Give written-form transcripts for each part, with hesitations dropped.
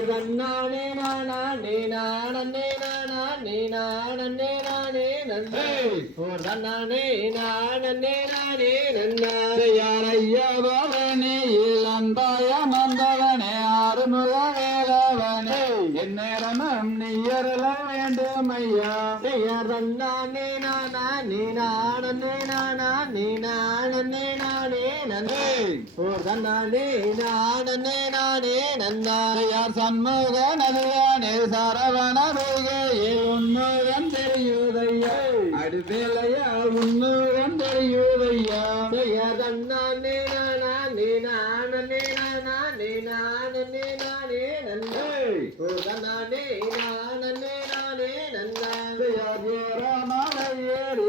நன்னானே நானே நானே நானே நானே நானே நன்னே ஓர் நன்னானே நானே நானே நன்னா யாரையா பவனே இளந்தாய மந்தவனே ஆறுமுக வேலவனே எந்நேரமும் நீயருள வேண்டும் ஐயா யார் நன்னானே நானே நானே நானே நானே நானே நன்னே ஓர் நன்னானே நானே நானே நன்னா யார் சண்முக நதியானே சரவண மிகையில் உன்முகம் தெரியுதையா அடுவேலையா உன்முகம் தெரியுதையா யார் நன்னானே நானே நானே நானே நானே நானே நன்னே ஓர் நன்னானே நானே நானே நன்னா ஏறி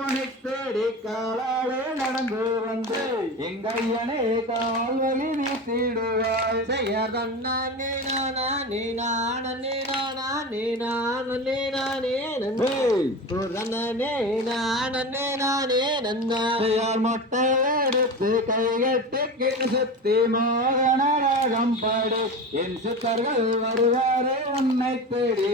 உனித்தேடி காலாலே நடந்து வந்து எங்கையனே கால்வழி வீசிடுவாய் யார் நன்னானே நானே நானே நானே நானே நானே நன்னே ஓர் நன்னானே நானே நானே நன்னா யார் மொட்டை எடுத்து கைகட்டுக்கு சுத்தி மோகன ராகம் பாடு என் சித்தர்கள் வருவாரே உன்னை தேடி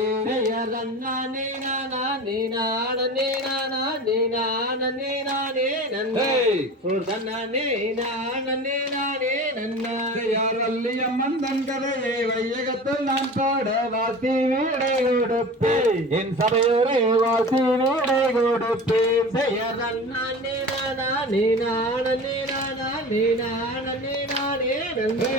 யார் நன்னானே நானே நானே நானே நானே நானே நன்னே ஓர் நன்னானே நானே நானே நன்னா யார் வள்ளியம்மன் தன் கதையை வையகத்தில் நான் பாட வாழ்த்தி வீடை கொடுப்பேன் என் சபையோரே வாழ்த்தி வீடை கொடுப்பேன் யார் நன்னானே நானே நானே நானே நானே நானே நன்னே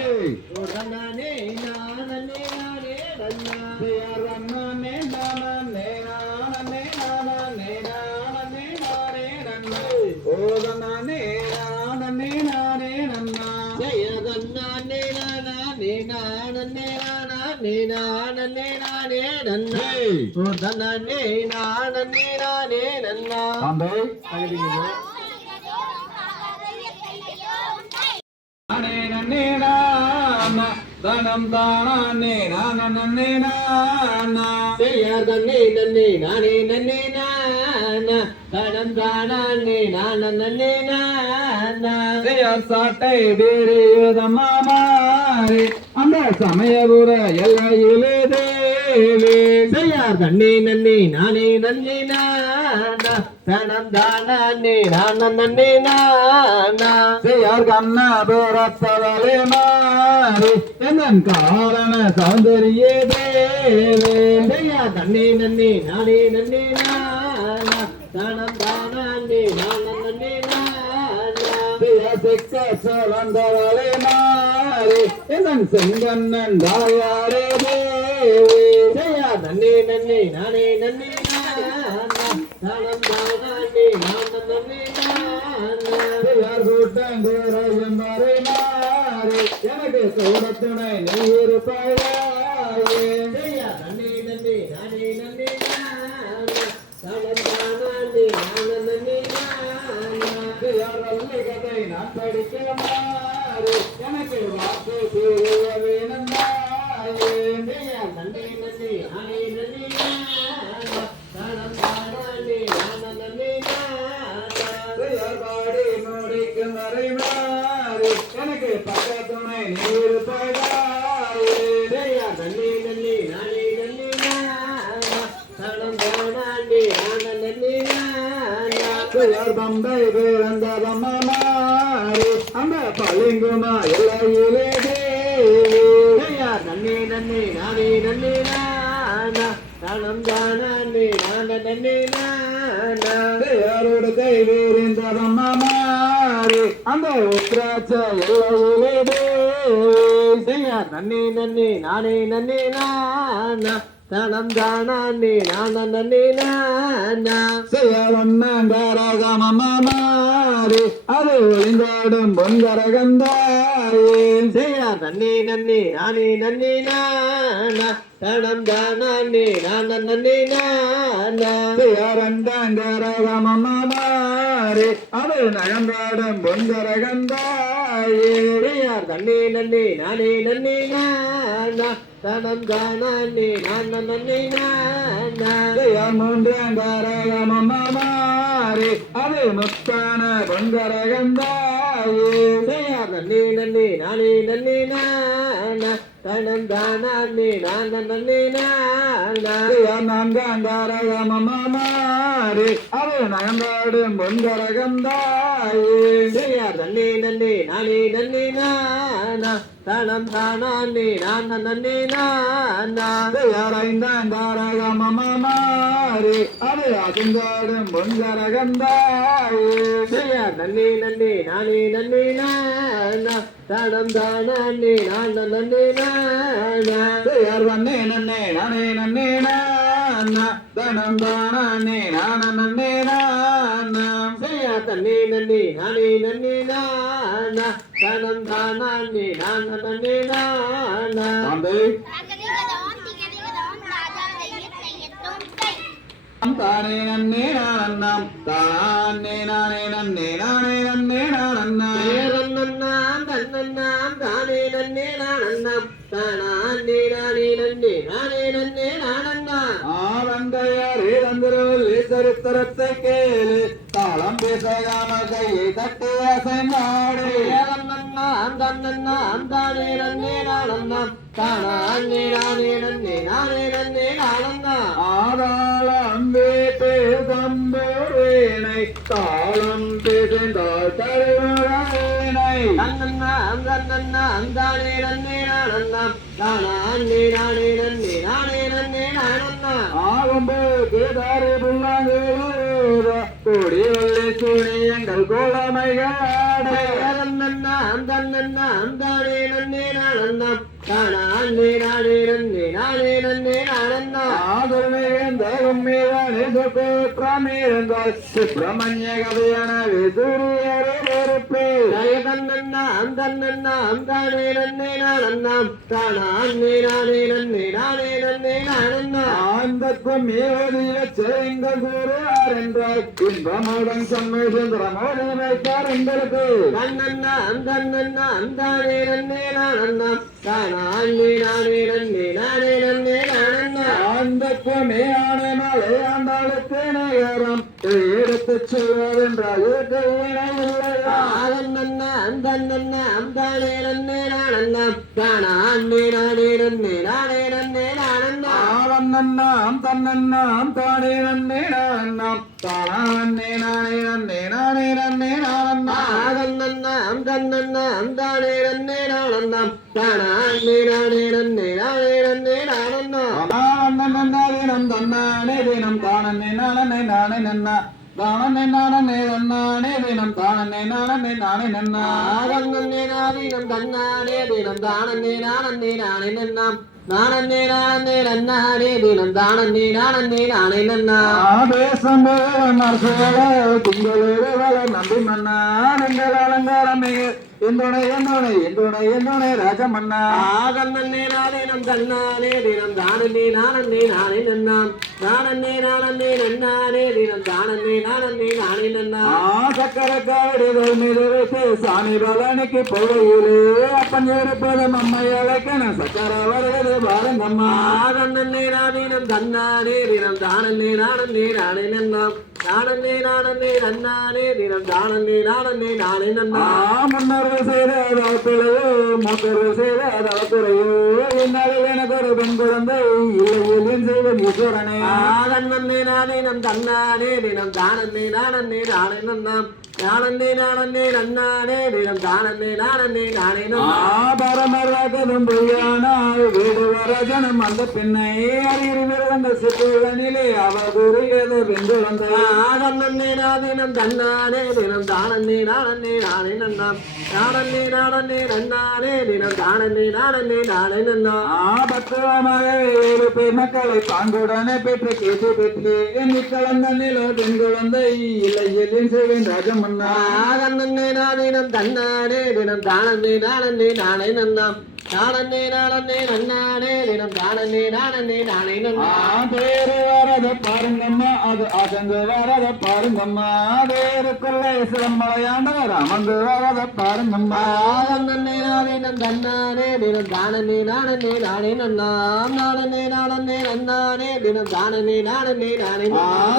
ஓர் நன்னானே நானே நானே நன்னா யார் வண்ணனே நானே நானே நானே நானே நானே நன்னே ஓதனானே நானே நானே நன்னா ஜெயதன்னானே நானே நானே நானே நானே நானே நன்னா ஓர் நன்னானே நானே நானே நன்னா தந்தை நன்னே நானா தனம் தானே நானே நானா ஜெயதன்னே நன்னே நானே நன்னே நானா தனம் தானே நானே நானா யார் சாட்டை வீரியுதம்மா மாறி அந்த சமயபுர எல்லையிலே தேவி செய்யார் தன்னே நன்னே நானே நன்னே நானா தனம் தானே நானே நானா யார் கண்ணபுரத்தவளே மாறி என்னன் காரண சௌந்தரிய தேவி செய்யார் தன்னே நன்னே நானே நன்னே நானா தனம் தானே நானே நானா சிக்க சோழந்தவளே மாறி என்னன் செங்கண்ணன் தாயாரே தேவி செய்யார் தன்னே நன்னே நானே நன்னே நானா தனம் தானே நானே நானா யார் கூட்டங்குறையும் வரை மாறி எனக்கு சூடத்துணை நீ இருப்பாயே செய்யார் தன்னே நன்னே நானே நன்னே நானா தனம் தானே நானே நானா யார் வள்ளி கதை நான் படிக்க மாறி எனக்கு வாக்கு தீரிய வேணந்தாயே செய்யார் தன்னே நன்னே நானே நன்னே நானா தனம் தானே நானே நானா யார் பாடி முடிக்கும் வரை மாறி எனக்கு பக்கத்துணை நீ இருப்பாயே செய்யார் தன்னே நன்னே நானே நன்னே நானா தனம் தானே நானே நானா யார் பம்பை பிறந்ததம்மா மாறி அந்த பளிங்குமா எல்லையிலே தேவி செய்யார் தன்னே நன்னே நானே நன்னே நானா தனம் தானே நானே நானா யாரோடு கை வீரிந்ததம்மா மாறி அந்த உத்ராட்ச எல்லையிலே தேவி செய்யார் தன்னே நன்னே நானே நன்னே நானா தனம் தானே நானே நானா செய்யலொன்னங்கரகமம்மா மாறி அது ஒளிந்தாடும் பொன்கரகந்தாயே செய்யார் தன்னே நன்னே நானே நன்னே நானா தனம் தானே நானே நானா செய்யாரண்டங்கரகமம்மா மாறி அது நகன்றாடும் பொன்கரகந்தாயே செய்யார் தன்னே நன்னே நானே நன்னே நானா தனம் தானே நானே நானா மூன்றங்கரகமம்மா மாறி அது முத்தான பொன்கரகந்தாயே செய்யார் தன்னே நன்னே நானே நன்னே நானா தனம் தானே நானே நானா நான்காந்தாரகமாரி அவை நயந்தாடும் பொன்கரகந்தாயே செய்யார் நன்னே நன்னே நானே நன்னே நானா தனம் தானே நானே நானா யாரைந்தாரகமாரி அவை அசந்தாடும் பொன்கரகந்தாயே செய்யார் நன்னே நன்னே நானே நன்னே நானா தனம் தானே நானே நானா யார் வண்ணே நன்னே நானே நன்னே நானா தனம் தானே நான நன்னே நானா செய்யார் தன்னே நன்னே நானே நன்னே நானா தனம் தானே நானே நானா தானே நன்னே நானண்ணாம் தானே நானே நன்னே நானே நன்னே நானண்ணா நன்னாம் தன்னன்னாம் தானே நன்னே நானன்னாம் தானே நானே நன்னே நானே நன்னே நானன்னா ஆனந்தையாரே தந்திரவல்லி சரித்திரத்தை கேளு தாளம் பேசாமல் கையை தட்டி அசைந்தாடு நன்னாம் தன்னன்னாம் தானே நன்னே நானன்னாம் தானே நானே நன்னே நானே நன்னே நானன்னா ஆதாளம் வேட்டே தம்பூரேனை தாளம் பேசுந்தாள் தருவரேனை தன்னன்னாம் தன்னன்னாம் தானே நன்னே நானன்னாம் தானே நானே நன்னே நானே நன்னே நானன்னா ஆகும்போது தாரி புல்லாங்க கூடி வள்ளி சூழி எங்கள் கோலமைகள் தன்னன்னாம் தன்னன்னாம் தானே நன்னே நானன்னாம் தானே நானே நன்னே நானே நன்னே நானன்னா சுப்பிரமணிய கதையான விதுரியரே தன்னன்னாம் தன்னன்னாம் தானே நன்னே நானன்னாம் தானே நானே நன்னே நானே நன்னே நானன்னா ஆந்தக்கும் மேவதிய செய்த குருவார் என்றால் இன்பமுடன் சம்மேந்திரமோடி வைத்தார் எங்களுக்கு தன்னன்னாம் தன்னன்னாம் தானே நன்னே நானன்னாம் தானே நானே நன்னே நானே நன்னே நானன்னா ஆந்தக்கும் மேயான மலை ஆண்டாளுக்கு நகரம் எடுத்து செல்வதென்றால் தன்னன்னாம் தன்னன்னாம் தானே நன்னே நானன்னாம் தானே நானே நன்னே நானே நன்னே நானன்னா ஆவண்ணன்னாம் தன்னன்னாம் தானே நன்னே நானன்னாம் தானே நானே நன்னே நானே நன்னே நானன்னா தன்னன்னாம் தன்னன்னாம் தானே நன்னே நானன்னாம் தானே நானே நன்னே நானே நன்னே நானன்னா தினம் தன்னானே தினம் தானே நானே நானே நன்னா தானே நானே நன்னானே தினம் தானே நானே நானே நன்னா தன்னே நாதீனம் தன்னானே தினம் தானே நானே நானே நன்னாம் நானே நானே நன்னானே தினம் தானே நானே நானே நன்னா தேசம் திங்களே நம்பி மன்னா நீங்கள் அலங்காரமே என்னுடை என்னுடை என்னுடை என்னுடை ராஜமன்னா தன்னே நாதீனம் தன்னானே தினம் தானே நானே நானே நன்னாம் நானே நானே நன்னானே தினம் தானே நானே நானே நன்னா சக்கர காவடிகள் மீது வைத்து சாமி பலனுக்கு போகையிலே அப்பன் இருப்பதும் அம்மை அழைக்கணும் சக்கர வருகிறது பாருங்கம்மா தன்னே நாதீனம் தன்னானே தினம் தானே நானே நானே நன்னாம் நானே நானே நன்னானே தினம் தானே நானே நானே நன்னா முன்னர்கள் செய்த பிழையோ மூத்தர்கள் செய்த துறையோ என்னால் எனக்கு ஒரு பெண் குழந்தை இல்லை செய்வன் ஈஸ்வரனே தன்னே நாதீனம் தன்னானே தினம் தானே நானே நானே நன்னாம் நானே நானே நன்னானே தினம் தானே நானே நானே நன்னா பரமராகதும் பொய்யானால் வீடு வரஜனம் அந்த பெண்ணை அறிவு விரதங்கள் சிறுவனிலே அவதூறியது பெண் குழந்தை தன்னே நாதீனம் தன்னானே தினம் தானே நானே நானே நன்னாம் நானே நானே நன்னானே தினம் தானே நானே நானே நன்னா பத்துவமாக ஏழு பேர் மக்களை பாங்குடனே பெற்று கேட்டு பெற்று எண்ணிக்கலந்தனிலோ பெண் குழந்தை இல்லை எல்லின் செய்வேன் ராஜமன்னா தன்னே நாதீனம் தன்னானே தினம் தானே நானே நானே நன்னாம் நானே நானே நன்னானே தினம் தானே நானே நானே நன்னா பேரு வரத பாருங்கம்மா அது அசந்து வரத பாருங்கம்மா வேறுக்குள்ள சிலம்பளையாண்டவர் அமர்ந்து வரத பாருங்கம்மா தன்னே நாதீனம் தன்னானே தினம் தானே நானே நானே நன்னாம் நானே நானே நன்னானே தினம் தானே நானே நானே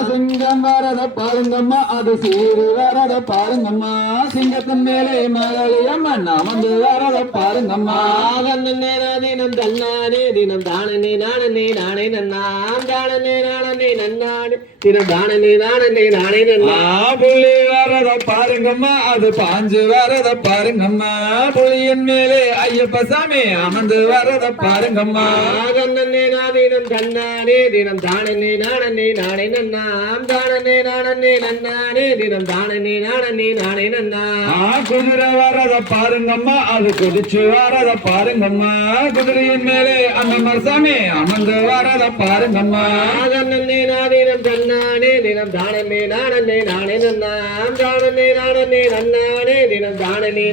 சிங்கம் வரத பாருங்கம்மா அது சீரு வரத பாருங்கம்மா சிங்கத்தின் மேலே மகளியம்மன் அமர்ந்து வரத பாருங்கம்மா தன்னே தினம் தன்னானே தினம் தானே நானே நானே நன்னாம் தானே நானே நன்னானே தினம் தானே நானே நன்னா புள்ளி வரத பாருங்கம்மா அது பாஞ்சு வரத பாருங்கம்மா புள்ளியின் மேலே ஐயப்ப சாமி அமர்ந்து வரத பாருங்கம்மா தன்னே தினம் தன்னானே தினம் தானே நானே நன்னாம் தானே நன்னானே தினம் தானே நானே நன்னா குதிரை வரத பாருங்கம்மா அது குதிச்சு வரத பாருங்கம்மா குதிரையின் மேலே அந்த சாமி அமர்ந்து வரத பாருங்கம்மா தன்னே தினம் தன்னானே தினம் தானே நானே நன்னாம் தானே நன்னானே தினம் தானே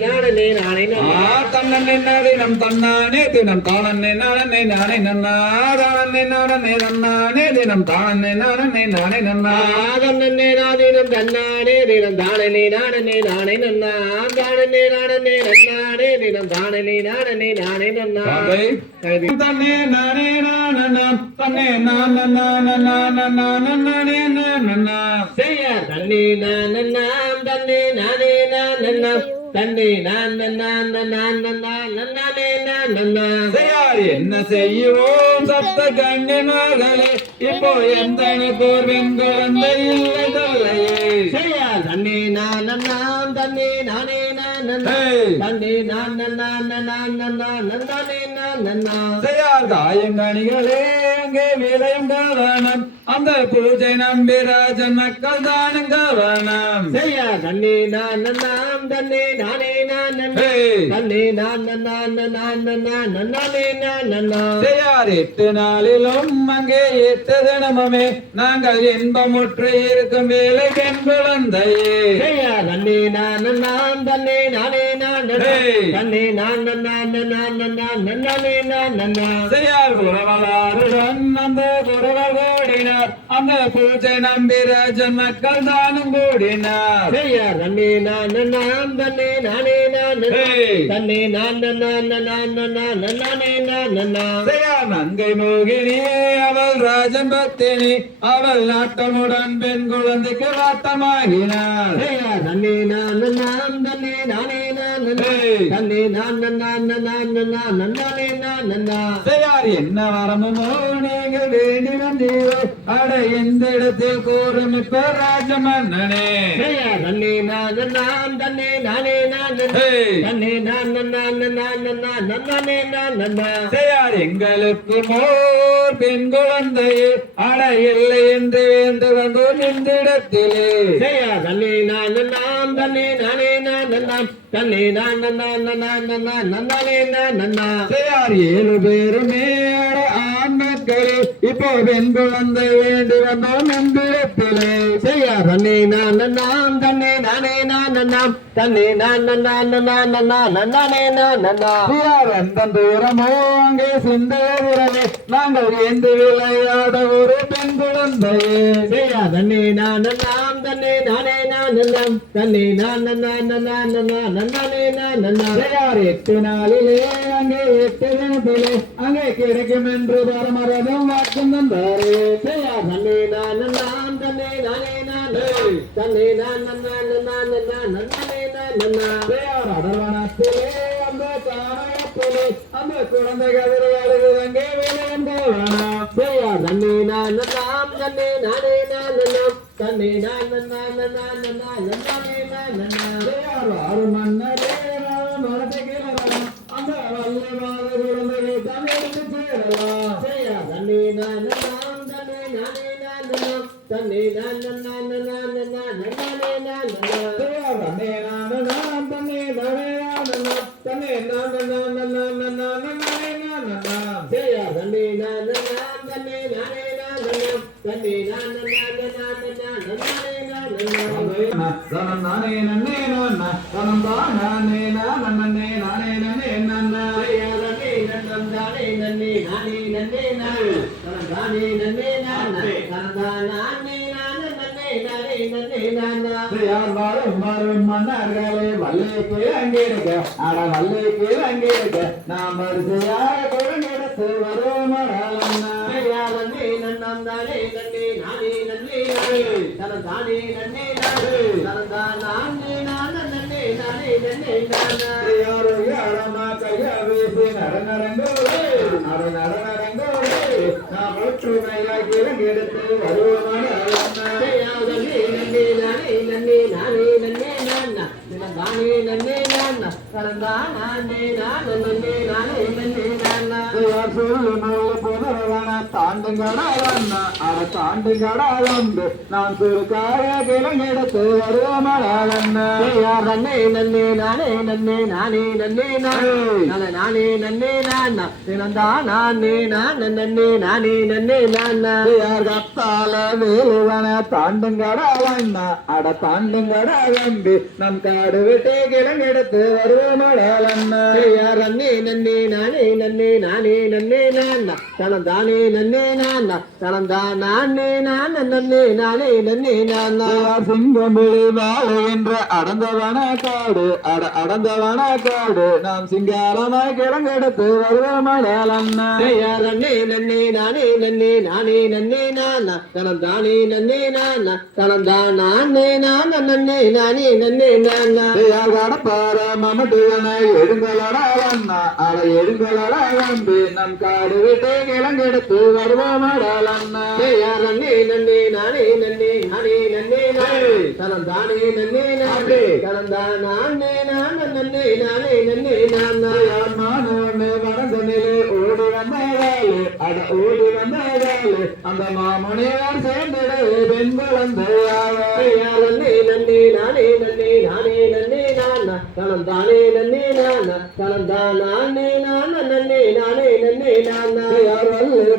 நானே நன்னா தன்னே தினம் தன்னானே தினம் தானே நானே நன்னா தானே நன்னானே தினம் தானே நானே நன்னா தன்னே தினம் தன்னானே தினம் தானே நானே நன்னா தானே நன்னானே தினம் தானே நானே நன்னா தன்னே நானே நானே தன்னே நானே செய்ய தன்னே நானன்னாம் தன்னே நானே நானன்னாம் தன்னே நானே செய்யார் என்ன செய்வோம் சப்த கண்ணினார்களே இப்போ எந்த போர் வெண்குழந்தை இல்லை தொல்லையே செய்ய தன்னே நானன்னாம் தன்னே நானே நானன்னாம் தன்னே நானே செய்யார் காயங்கணிகளே அங்கே விளையும் கவனம் அந்த பூஜை நம்பிராஜன் மக்கள் தானும் கவனம் செய்ய தன்னே நானன்னாம் தன்னே நானே நானன்னாம் தன்னே நானே செய்யார் 8 நாளிலும் அங்கே 8 தினமுமே நாங்கள் இன்பமுற்று இருக்கும் வேலை பெண் குழந்தையே செய்ய தன்னே நானன்னாம் தன்னே நானே நானன்னாம் தன்னே நானே செய்யார் குரவலாருடன் அந்த குரவர் கூடினார் அந்த பூஜை நம்பிராஜன் மக்கள் தானும் கூடினார் செய்ய தன்னே நானன்னாம் தன்னே நானே நானன்னாம் தன்னே நானே செய்யார் நங்கை மோகினியே அவள் ராஜன் பத்தினி அவள் நாட்டமுடன் பெண் குழந்தைக்கு வாட்டமாகினார் செய்ய தன்னே நானன்னாம் தன்னே நானே நானன்னாம் தன்னே நானே செய்யார் என்ன வரமுமோ நீங்கள் வேண்டி வந்தீரோ அட இந்த இடத்தில் கூறும் இப்ப ராஜமன்னனே செய்ய தன்னே நானன்னாம் தன்னே நானே நானன்னாம் தன்னே நானே செய்யார் எங்களுக்கு மோர் பெண் குழந்தையே அட இல்லை என்று வேந்து வந்தோம் இந்த இடத்திலே செய்ய தன்னே நானன்னாம் தன்னே நானே நானன்னாம் தன்னே நானே செய்யார் 7 பேருமே அட ஆண் மக்களே இப்போ பெண் குழந்தை வேண்டி வந்தோம் இந்த இடத்திலே செய்ய தன்னே நானன்னாம் தன்னே நானே நானன்னாம் தன்னே நானே செய்யார் எந்த தூரமோ அங்கே சிந்தையுறவே நாங்கள் ஏந்து விளையாட ஒரு பெண் குழந்தையே செய்ய தன்னே நானன்னாம் தன்னே நானே நானன்னாம் தன்னே நானே செய்யார் 8 நாளிலே அங்கே 8 தினத்திலே அங்கே கிடைக்கும் என்று பரமரதம் வாக்கும் தந்தாரே செய்ய தன்னே நானன்னாம் தன்னே நானே நானன்னாம் தன்னே நானே செய்யார் அடர்வனத்திலே அந்த காணகத்திலே அந்த குழந்தைகள் அழுது அங்கே விளையும் போவானாம் செய்ய தன்னே நானன்னாம் தன்னே நானே நானன்னாம் தன்னே நானே செய்யார் 6 மன்னரே மரத்தைக்கிறோம் அந்த வல்லமான குழந்தையை தான் எடுத்து சேரலாம் செய்ய தன்னே நானன்னாம் தன்னே நானே நானன்னாம் தன்னே நானே செய்யார் தன்னே நானனாம் தன்னே நானேனானனாம் தன்னே நானனானனானனானனானனாம் செய்ய தன்னே நானன்னாம் தன்னே நானே நானன்னாம் தன்னே நானே நன்னே நான தனம் தானே நானே நானே நன்னே நன்ன செய்ய தன்னே நன்னம் தானே நன்னே நானே நன்னே நானே தனம் தானே நன்னே நானே தனம் தானே நானே நன்னே நானே செய்யார் வாரும் வாரும் மன்னர்களே வல்லைக்கு அங்கிருக்க அட வல்லைக்கு அங்கிருக்க நாம் வரிசையாக குழந்தைடுத்து வரும் செய்ய தன்னே நன்னம் தானே நன்னே நானே நன்னே நானே தனம் தானே நன்னே நானே தனம் தானே நானே நன்னே நானே நன்னே நானே செய்யார் கையா வீசி நடநடங்கோடு நடநடங்கோடு நாம் ஒற்றுமையாய் கிளங்கெடுத்து வருவோமான தாண்டுங்கடாலந்து நான் சுருக்காய கிளங்கெடுத்து வருவோமடாலண்ணே நன்னே நன்னே நானே நன்னே நானே நன்னே நானே நானே நன்னே நானா தினந்தா நானே நான் நன்னே நானே நன்னே நானா கத்தால வேலுவன தாண்டுங்கடாலண்ணா அட தாண்டுங்கடாலம்பி நம் காடு விட்டு கிளங்கெடுத்து வருவோமடாலண்ணா நன்னே நன்னே நானே நன்னே நானே நன்னே நானா தனந்தானே நன்னே நானா தனந்தா நானே நான் நன்னே நானே நன்னே நானா சிங்கமிழி மேலே என்ற அடந்தவன காடு அடந்தவன காடு நாம் சிங்காரமாய் கிளங்கெடுத்து வருவோமடாலண்ணா நன்னே நன்னே நானே நன்னே நானே நன்னே நானா தனந்தானே நன்னே நானா தனந்தா நானே நான் நன்னே நானே நன்னே நானா கடப்பார மமட்டுவன எடுங்களடாலண்ணா அட எடுங்களடாலம்பி நம் காடு விட்டு கிளங்கெடுத்து வருவோமடாலண்ணா நன்னே நன்னே நானே நன்னே நானே நன்னே நானே தனந்தானே நன்னே நானே தனந்தா நானே நான் நன்னே நானே நன்னே நானா மானவனே வடந்தனிலே ஓடி வந்தாலே அட ஓடி வந்தாலே அந்த மாமுனிவர் சேர்ந்திட பெண் நன்னே நன்னே நானே நன்னே நானே நன்னே நானா தனந்தானே நன்னே நானா தனந்தா நானே நான் நன்னே நானே நன்னே நானா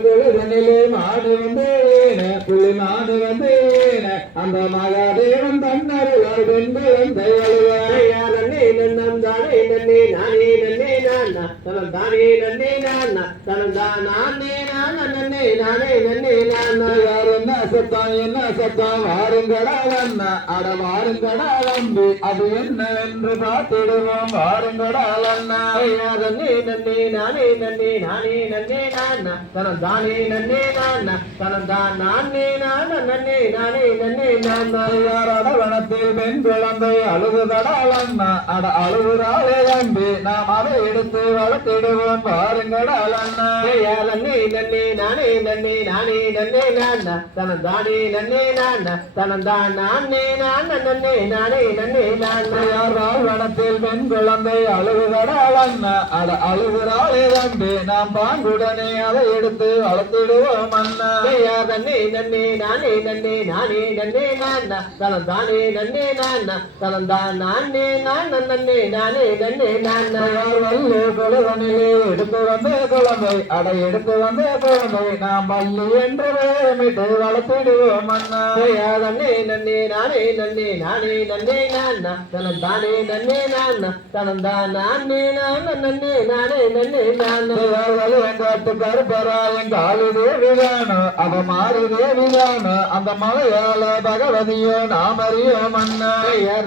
பொழுதனிலே மாடு வந்தேன புள்ளி மாடு வந்தேன அந்த மகாதேவன் தன்னருளால் பெண் நன்னே நன்னந்தானே நன்னே நானே நன்னே நானா தனந்தானே நன்னே நானா தனந்தா நானே நான் நன்னே நானே நன்னே நானா என்ன சத்தம் வாருங்கடாலண்ணா அட வாருங்கடாலம்பி அது என்னவென்று பார்த்திடுவோம் வாருங்கடாலண்ணா நன்னே நன்னே நானே நன்னே நானே நன்னே நானா தனந்தானே நன்னே நானா தனந்தா நானே நான் நன்னே நானே நன்னே நானா அடவனத்தில் பெண் குழந்தை அழுகுதடாலண்ணா அட அழுகுறாளே தம்பி நாம் அதை எடுத்து வளர்த்திடுவோம் வாருங்கடாலண்ணா நன்னே நன்னே நானே நன்னே நானே நன்னே நானா தனந்தானே நன்னே நானா தனந்தா நானே நான் நன்னே நானே நன்னே நானா ராவணத்தில் பெண் குழந்தை அழுகுதடாலண்ணா அட அழுகுறாளே தம்பி நாம் பாங்குடனே அதை எடுத்து வளர்த்திடுவோம் அண்ணா நன்னே நன்னே நானே நன்னே நானே நன்னே நானா தனந்தானே நன்னே நானா தனந்தா நானே நான் நன்னே நானே நன்னே நானா வல்லு குழுவனிலே எடுத்து வந்த குழந்தை அட எடுத்து வந்த குழந்தை நாம் வல்லு என்று வேமிட்டு வளர்த்திடுவோம் அண்ணா நன்னே நன்னே நானே நன்னே நானே நன்னே நானா தனந்தானே நன்னே நானா தனந்தா நானே நான் நன்னே நானே நன்னே நானா வெங்காட்டு கருப்பராயன் காலு தேவிதானோ அவ மாறு தேவிதானோ அந்த மலையாள பகவதியோ நாம் அறியோம் அண்ணா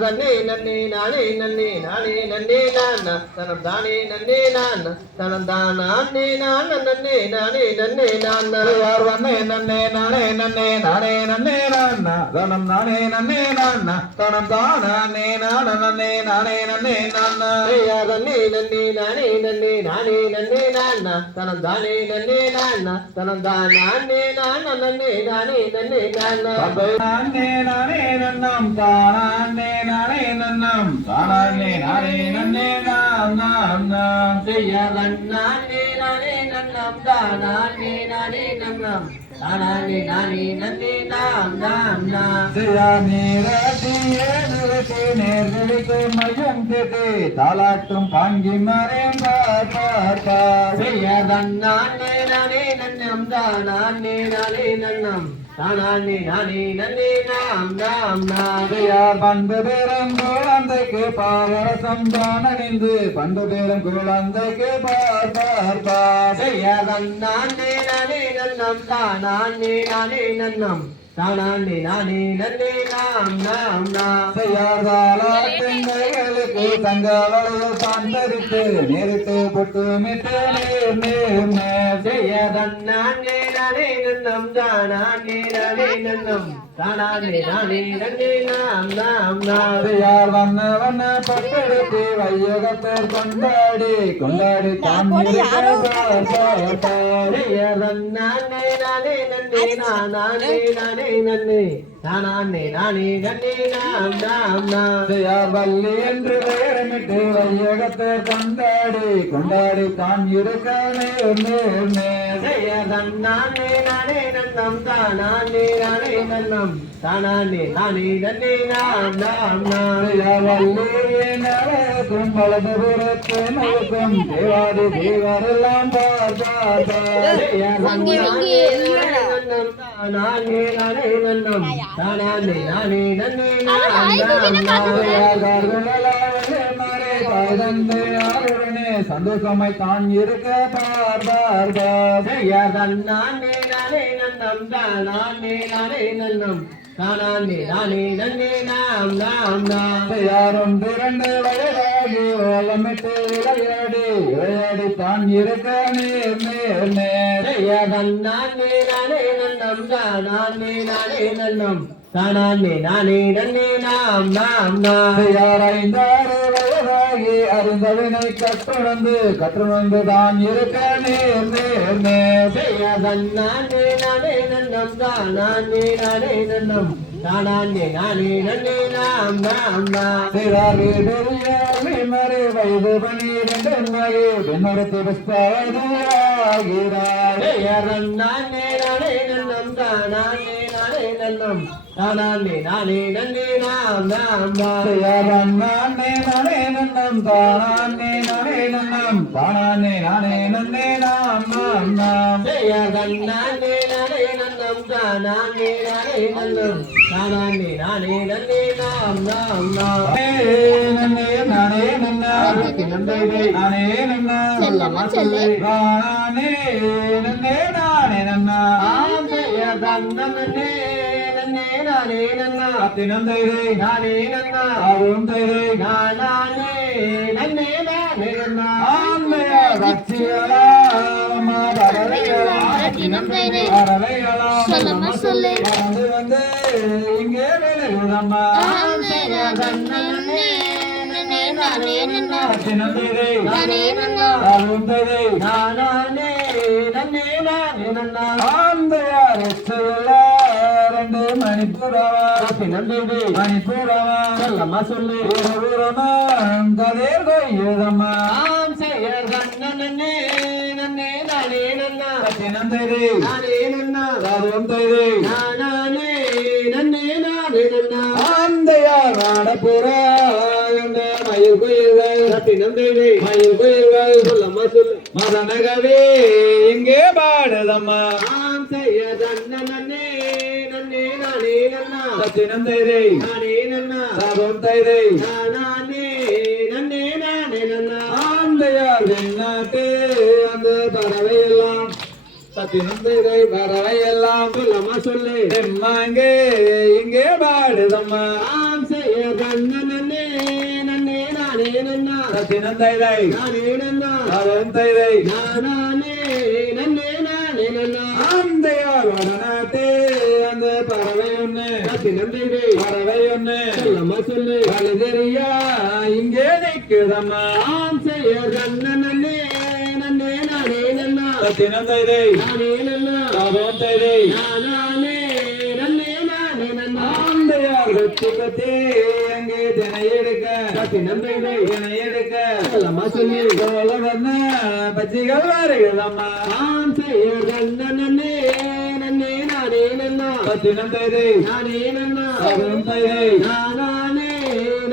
நன்னே நன்னே நானே நன்னே நானே நன்னே நானா தனந்தானே நன்னே நானா தனந்தா நானே நான் நன்னே நானே நன்னே நானா வண்ணே நன்னே நானே நன்னே நானே நன்னே நானா தனம் நானே நன்னே நானா தனம் தானே நான நன்னே நானே நன்னே நானா நன்னே நன்னே நானே நன்னே நானே நன்னே நானா தனந்தானே நன்னே நானா தனந்தா நானே நான் நன்னே நானே நன்னே நானா நானே நானே நன்னம் தானே நானே நன்னம் தானே நானே நன்னே நானா நானே நானே நன்னம் தானே நானே நன்னம் தானே நானே நன்னே நாம் நாம் நாம் நேர்களுக்கு மையம் கேட்டு தாளாட்டும் பாங்கி மறையும் நானே நானே நன்னம் தானே நானே நன்னம் தானே நானே நன்னே நாம் நாம் நாம் பண்பு பேரம் குழந்தைக்கு பாவரசம் தானணிந்து பண்பு பேரம் குழந்தைக்கு நானே நானே நன்னம் தானே நானே நன்னம் தானானே நானே நன்னே நாம் நாம் நாம் பெண்களுக்கு தங்கவளைய சாந்தரித்து நேரிட்டு பொட்டு மிட்டு நேர் நேர் நேர் ஜெயதன்னானே நானே நன்னம் தானானே நானே நன்னம் தானானே நானே நன்னே நாம் நாம் நாம் யார் வண்ண வண்ண பட்டெடுத்து வையகத்தர் கொண்டாடி கொண்டாடி ஜெயதன்னானே நானே நன்னே நானே நானே நன்னே தானானே நானே நன்னே நாம் நாம் நாம் யார் வள்ளி என்று வேறமிட்டு வையகத்தர் கொண்டாடி கொண்டாடி தான் இருக்க நேர் நேர் நேர் ஜெயதன்னானே நானே நன்னம் தானானே நானே நன்னம் தானானே நானே நன்னே நாம் நாம் நாம் யார் வள்ளியே நலக்கும் வலதுபுறத்து நலக்கும் தேவாதி தேவரெல்லாம் பார்த்தார் தானானே நானே நன்னம் தானானே நானே நன்னே நாம் நாம் சந்தோஷமாய் தான் இருக்க பார்த்தார் ஜெயதன்னானே நானே நன்னம் தானானே நானே நன்னம் தானானே நானே நன்னே நாம் நாம் நாம் யாரும் திரண்டு வயதாகி ஓலமிட்டு விளையாடி விளையாடி தான் இருக்க நேர் நேர் நேர் ஜெயதன்னானே நானே நன்னம் தானானே நானே நன்னம் தானானே நானே நன்னே நாம் நாம் நாம் யாரைந்தாறு வயதாகி அறிந்தவினை கற்றுணர்ந்து தான் இருக்க நேர் நேர் நேர் ஜெயதன்னானே நானே நன்னம் தானானே நானே நன்னம் தானானே நானே நன்னே நாம் நாம் நாம் மறை வயது 12 பின்னரத்து புஷ்பாகிறார் ஜெயதன்னானே நானே நன்னம் தானானே நானே நன்னம் தானானே நானே நன்னே நாம் நாம் நாம் நானே நானே நன்னம் தானே நானே நன்னம் தானே நானே நன்னே நாம் நாம் நாம் ஜெயதன்னானே நானே நன்னம் தானானே நானே நன்னம் தானானே நானே நன்னே நாம் நாம் நாம் நன்னே நானே நன்னா நானே நன்னா நானே நன்னே நானே நன்னா ஜெயதன்னே நன்னே நானே நன்னா தினந்தைரை நானே நன்னா அருண் தைரை நானே நன்னே நானே நன்னா ஆன்மையா ரட்சியலாமா சொல்லம்மா சொல்லு வந்து இங்கே விளையுதம்மா தினந்தைரை அருண் தைரை நானே நன்னே நானே நன்னா ஆந்தையா ரட்சியலா ரெண்டு மணிப்புறவா மணிப்புறவா சொல்லம்மா சொல்லு ஊரமாம் கதேர் கொய்யுதம்மா ஆம் செய்யதன்னே நன்னே நானே நன்னா தினந்தைரை நானே நன்னா அருண் தைரை நானே நன்னே நானே நன்னா ஆந்தையார் நாடப்புற மயில் குயில்கள் நம்பினந்தேவே மயில் குயில்கள் சொல்லம்மா சொல்லு மதனகவே இங்கே பாடுதம்மா ஆம் செய்யதன்னே நன்னே நானே நன்னா தினந்தைரை நானே நன்னா அருண் தைரை நானே நன்னே நானே நன்னா ஆந்தையார் வெண்ணாட்டு அந்த பறவையெல்லாம் தினந்தைரை பறவையெல்லாம் சொல்லம்மா சொல்லு எம்மாங்கே இங்கே பாடுதம்மா ஆம் செய்யதன்னே நன்னே நானே நன்னா தினந்தைரை நானே நன்னா அருண் தைரை நானே நன்னே நானே நன்னா ஆந்தையார் வடநாட்டு அந்த பறவை ஒண்ணு நம்பினந்தேவே பறவை ஒண்ணு சொல்லம்மா சொல்லு வலுதெரியா இங்கே நிற்குதம்மா ஆம் செய்யதன்னே நன்னே நானே நன்னா தினந்தைரை நானே நன்னா அருண் தைரை நானே நன்னே நானே நன்னா ஆந்தையார் கத்தி கத்தி அங்கே தினை எடுக்க நம்பினந்தேவே தினை எடுக்க சொல்லம்மா சொல்லு கோலவர்ண பச்சிகள் வருகிறதம்மா ஆம் செய்யதன்னே நன்னே நானே நன்னா தினந்தைரை நானே நன்னா அருண் தைரை நானே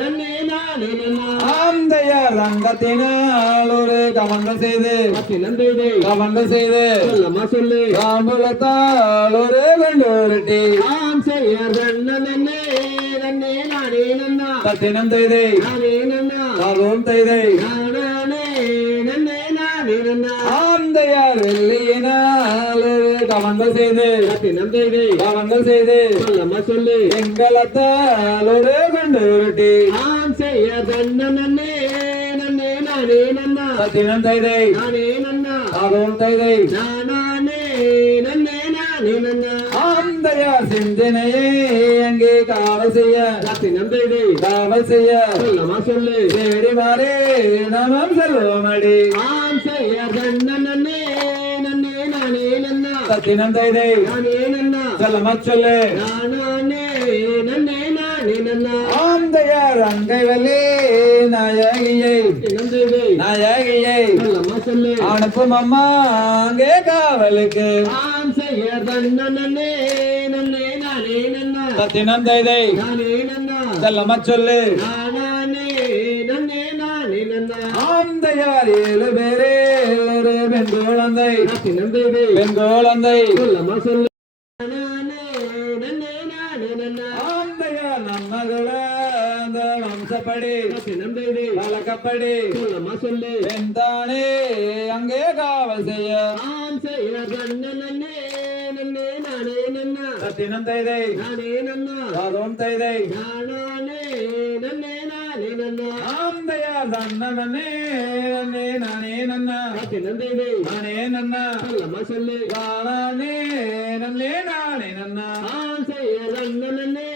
நன்னே நானே நன்னா ஆந்தையார் ரங்கத்தினால் ஒரு கமண்டம் செய்து நம்பினந்தேவே கமண்டம் செய்து சொல்லம்மா சொல்லு காம்புலத்தால் ஒரு கொண்டு உருட்டி ஆம் செய்யதன்னே நன்னே நானே நன்னா தினந்தைரை நானே நன்னா அருண் தைரை நானே நன்னே நானே நன்னா ஆந்தையார் வெள்ளியினால் ஒரு கவங்கள் செய்து ரத்தினம் செய்து கவங்கள் செய்து சொல்லம்மா சொல்லு எங்களத்தால் ஒரு குண்டு உருட்டி ஆம் செய்ய தன்ன நன்னே நன்னே நானே நன்னா சத்தினம் செய்தை நானே நன்னா அதுவும் செய்தை நானே நன்னே நானே நன்னா ஆந்தையா சிந்தனையே அங்கே காவல் செய்ய ரத்தினம் செய்து காவல் செய்ய சொல்லம்மா சொல்லு தேடி மாறே நமம் செல்வமடி ஆம் செய்ய தன்ன நன்னே நன்னே நானே நன்னா சத்தினம் செய்தை நானே நன்னா சொல்லம சொல்லு நானே நன்னே நானே நன்னா ஆந்தையார் அங்கை வலே நாயகியை ரத்தினம் செய்து நாயகியை சொல்லம்மா சொல்லு அனுப்பும் அம்மா அங்கே காவலுக்கு ஆம் செய்ய தன்ன நன்னே நன்னே நானே நன்னா சத்தினம் செய்தை நானே நன்னா செல்லம சொல்லு நானே நன்னே நானே நன்னா ஆந்தையார் 7 பேரே ஒரு பெண் குழந்தை ரத்தினம் செய்து பெண் குழந்தை சொல்லம்மா சொல்லு நானே நன்னே நானே நன்னா ஆந்தையார் நம்மகள அந்த வம்சப்படி ரத்தினம் செய்து வழக்கப்படி சொல்லம்மா சொல்லு பெண்தானே அங்கே காவல் செய்ய ஆம் செய்ய தன்ன நன்னே நன்னே நானே நன்னா சத்தினம் செய்தை நானே நன்னா அதுவும் செய்தை நானே நன்னே நானே நன்னா ஆந்தையார் தன்னே நன்னே நானே நன்னா ரத்தினம் செய்து நானே நன்னா சொல்லம்மா சொல்லு நானே நன்னே நானே நன்னா ஆம் செய்ய தன்ன நன்னே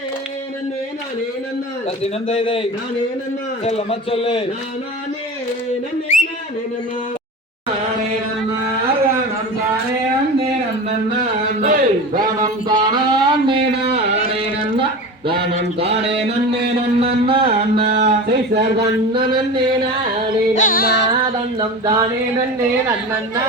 நன்னே நானே நன்னா சத்தினம் செய்தை நானே நன்னா செல்லம சொல்லு நானே நன்னே நானே நன்னா நானே நன்னா ராணம் தானே அன்னே நன்னா ராணம் தானா அன்னே நானே நன்னா ராணம் தானே நன்னே நன்னா சைசர் தன்ன நன்னே நானே நன்னா தன்னம் தானே நன்னே நன்னா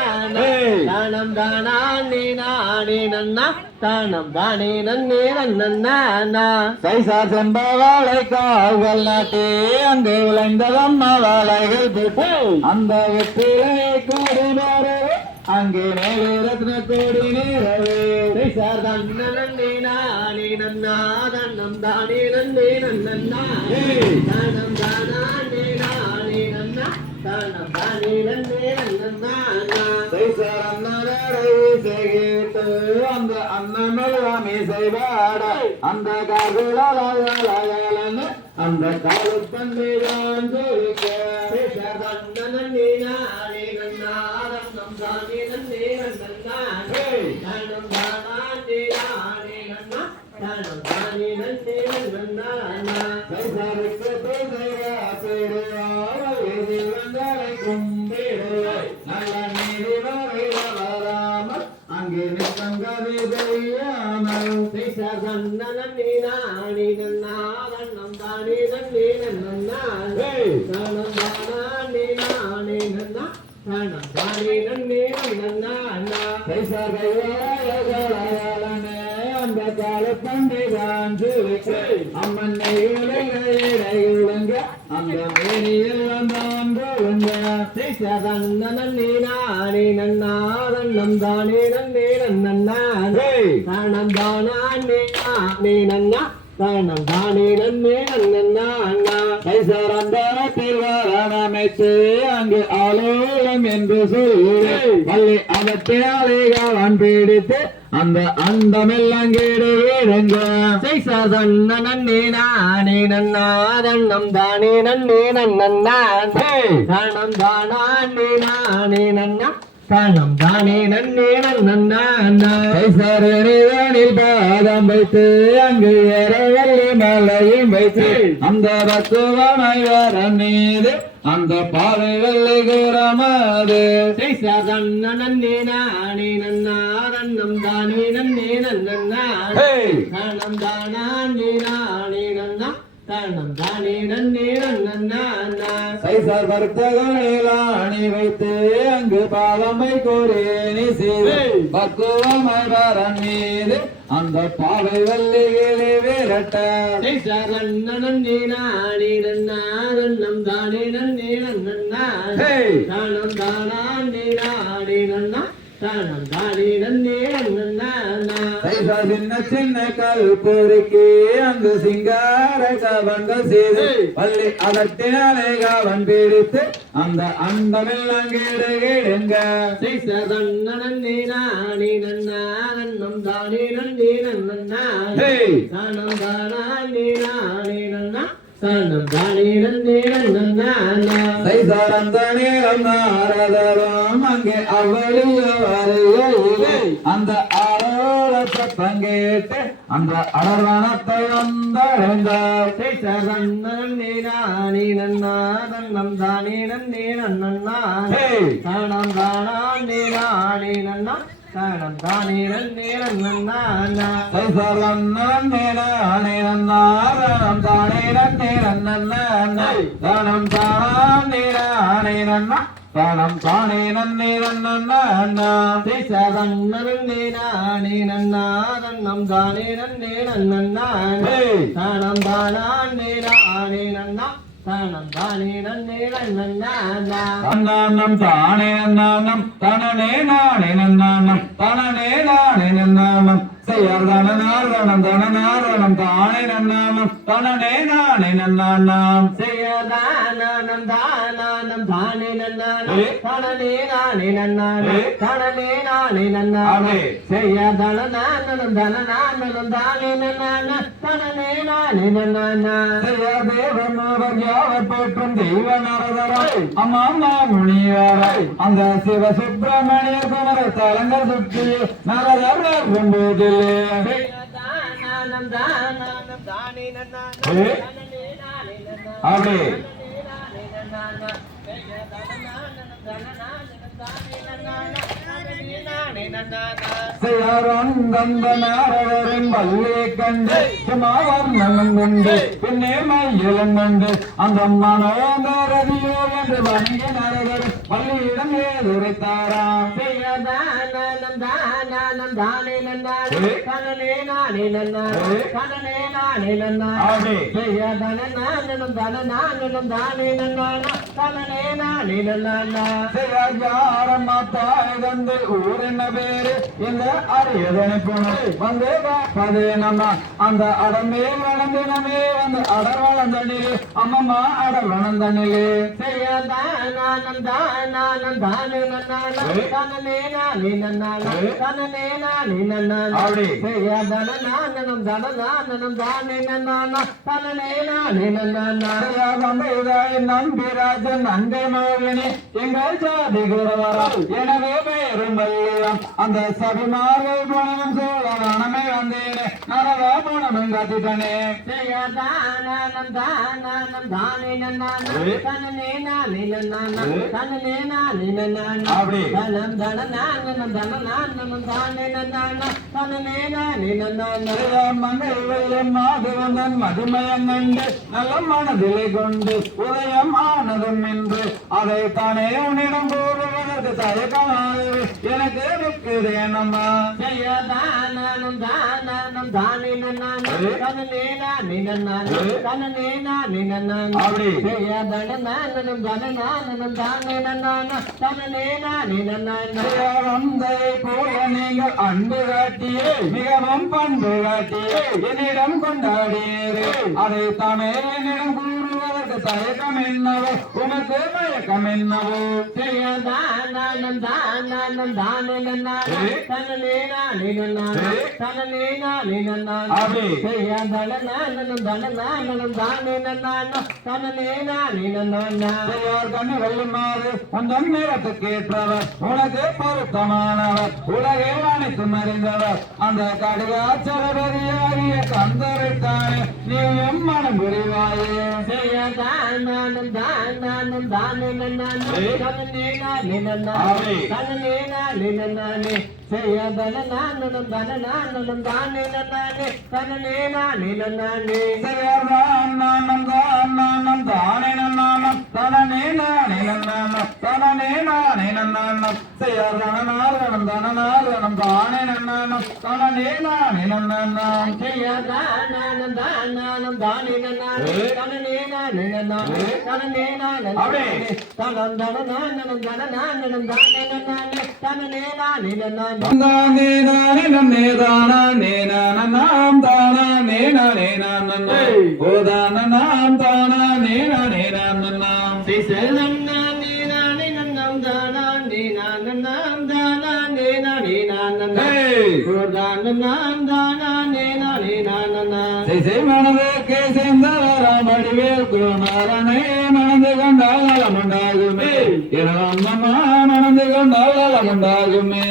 தானம் தானே நானே நன்னா தானம் தானே நன்னே நன்னா சைசார் செம்ப வாழை கால்கள் நாட்டே அங்கே விளைந்ததம்மா வாழைகள் போட்டு அந்த வெற்றிலை கூடி மாறு அங்கே மேலே ரத்ன கோடி நேரவே சைசர் தன்ன நன்னே நானே நன்னா தன்னம் தானே நன்னே நன்னா தானம் தானே நானே நன்னா தானம் தானே நன்னே நன்னா சைசார் அண்ணனடை செய்கிட்டு அந்த அண்ணன் செய்வாட அந்த கார்குலாலன்னு அந்த காலப்பந்தை தான் சொல்லிக்க சைசாருக்கு நல்ல நீதி வராமல் அங்கே நிற்கும் கவிதையாமல் அந்த காலப்பந்தை தான் சொல்லிக்க அம்மன் நெய்யுலங்க அந்த மேனியில் வந்தான் போலுங்க அமைத்து அங்கு ஆலோலம் என்று சொல்லி பள்ளி அவற்றையாலேகான் பீடித்து அந்த அண்டமெல்லாம் கேடு வீடுங்க தானம் தானே நன்னே நன்னா சரணில் பாதம் வைத்து அங்கு ஏறவல்லி மலையும் வைத்து அந்த பக்குவமை வர மீது அந்த பாவை வெள்ளை கூறமாது நன்னே நானே நன்னா தன்னம் தானே நன்னே நன்னா தானம் தானே நானே நன்னா தானம் தானே நன்னே நன்னா சைசார் வர்த்தகனில் அணி வைத்து அங்கு பாதமை கோரேனி செய்து பக்குவமை வர மீது அந்த பாவை வல்லிகளை விரட்ட நன்னே நானே நன்னா தன்னம் தானே நன்னே நன்னா தானம் தானே நானே நன்னா தானம் தானே நன்னே நன்னா சின்ன சின்ன கல் பொறுக்கி அங்கு சிங்கார கவங்கள் செய்து பள்ளி அதட்டினாலே கவன் பிடித்து அந்த அண்டமெல்லாம் கேடுங்க நன்னே நானே நன்னா தானம் தானே நானே நன்னா தானம் தானே நன்னே நன்னா சைதாரந்தனே நாரதரம் அங்கே அவளியே அந்த ஆரோட சத்தம் கேட்டு அந்த அடர்வனத்தை வந்தடைந்தார் நன்னே நானே நன்னா தன்னம் தானே நன்னே நன்னா தானம் தானே நானே நன்னா தானம் தானே நன்னே நன்னா நன்னே நானே நன்னாரம் தானே நன்னே நன்னா தானம் தானே நானே நன்னா தானம் தானே நன்னே நன்னா நன்னே நானே நன்னா தன்னம் தானே நன்னே நன்னா தானம் தானே நானே நன்னா தானம் தானே நன்னே நன்னா தன்னானம் தானே நன்னானம் தனனே நானே நன்னானம் தனனே நானே நன்னானம் செய்யர்தனநாரணம் தனநாரணம் தானே நன்னானம் தனனே நானே நன்னானம் செய்யதானம் தானம் தானே நன்னானம் தனனே நானே நன்னானம் தனனே நானே நன்னானம் செய்யதனநானம் தனநானம் தானே நன்னானம் தனனே நானே நன்னானம் செய்யதேவமோபர்யாவர் போற்றும் தெய்வ நரதரை அம்மா முனிவரை அந்த சிவ சுப்பிரமணிய குமர தலங்கள் சுற்றி நரதர் கும்போதில் அப்படி நாரதரின் வல்லியை கண்டு சுமாவர்ணனும் கொண்டு பின்னே மையிலும் கொண்டு அந்த மனோதரதியோ என்று வணங்கி நரதர் வள்ளியிடம் ஏதுரைத்தாராம் தானம் தானே நன்னானே தனனே நானே நன்னானே தனனே நானே நன்னானே செய்யதனநானம் தனநானம் தானே நன்னானா தனனே நானே நன்னானா செய்யாரம் மாத்தாய் தந்து ஊர் என்ன பேரு இந்த அரியதனை போன வந்து பார்ப்பதே நம்ம அந்த அடமே வளர்ந்தினமே வந்து அடர் வளர்ந்தனிலே அம்மம்மா அடர் வளர்ந்தனிலே செய்யதானம் தானம் தானே நன்னானா தனனே நானே நன்னானா தனனே நானே நன்னானா செய்யதனநானம் தனநானம் தானே நன்னானா தனனே நானே நன்னானா நம்பிராஜன் அங்கை மோகினி எங்கள் ஜாதி குருவரம் எனவே பெயரும் வல்லியம் அந்த சபிமார்கள் குணமும் சோழனமே வந்தேனே நரவா குணமும் கத்திட்டனே செய்யதானம் தானம் தானே நன்னானா தனனே நானே நன்னானா தனனே நானே நன்னானா அப்படி தனம் தனநானம் தனநானம் தானே நன்னானா தனனே நானே நன்னானா மங்கள் வெள்ளம் மாது வந்தன் மதுமயம் கண்டு நல்ல மனதிலை கொண்டு உதயம் ஆனதும் என்று அதை தானே உன்னிடம் கூறுவதற்கு தயக்கமாது எனக்கு இருக்குதே நம்மா செய்யதானம் தானம் தானே நன்னானா தனனே நானே நன்னானா தனனே நானே நன்னானா அப்படி செய்யதனநானம் தனநானம் தானே நன்னானா தனனே நானே நன்னானா வந்தை போல நீங்கள் அன்பு காட்டியே மிகவும் பண்பு காட்டியே என்னிடம் கொண்டாடியீரே அதை தானே என்னிடம் கூறுவதற்கு தயக்கம் என்னவோ உனக்கு மயக்கம் என்னவோ செய்யதானம் தானம் தானே நன்னானா தனனே நானே நன்னானா தனனே நானே நன்னானா அப்படி செய்யதனநானம் தனநானம் தானே நன்னானா தனனே நானே நன்னானா கண்ணு வெள்ளுமாறு உந்தன் நேரத்துக்கு ஏற்றவர் உனக்கு பொருத்தமானவர் உலகே அனைத்தும் அறிந்தவர் அந்த கடுகாச்சலபதியாகிய கந்தரைத்தானே நீ எம் மனம் புரிவாயே செய்யதானம் தானம் தானே நன்னானா தனனே நானே நன்னானா தனனே நானே நன்னானே செய்யதனநானம் தனநானம் தானே நன்னானே தனனே நானே நன்னானே நானம் தானே நன்னானம் தனனே நானே நன்னானம் தனனே நானே நன்னானம் செய்யதனநாரணம் தனநாரணம் தானே நன்னானம் தனனே நானே நன்னானம் செய்யதானம் தானே நன்னானே தனனே நானே நன்னானே தனனே நானே தனம் தனநானம் தனநானம் தானே நன்னானே தனனே நானே நன்னானே தானே நானே நன்னே தானா நேனா நாம் தானா நேனா நேனா நன்னே ஓ தானா நாம் தானா நேனா நேனா நன்னாம் நன்னானே நானே நன்னம் தானே நானம் தானே நானே நானே நானே திசை மனதுக்கு சேர்ந்தவராம் வடிவேல் குமாரனை மணந்து கொண்டால் நலமுண்டாகுமே அம்மம்மா மணந்து கொண்டால் நலமுண்டாகுமே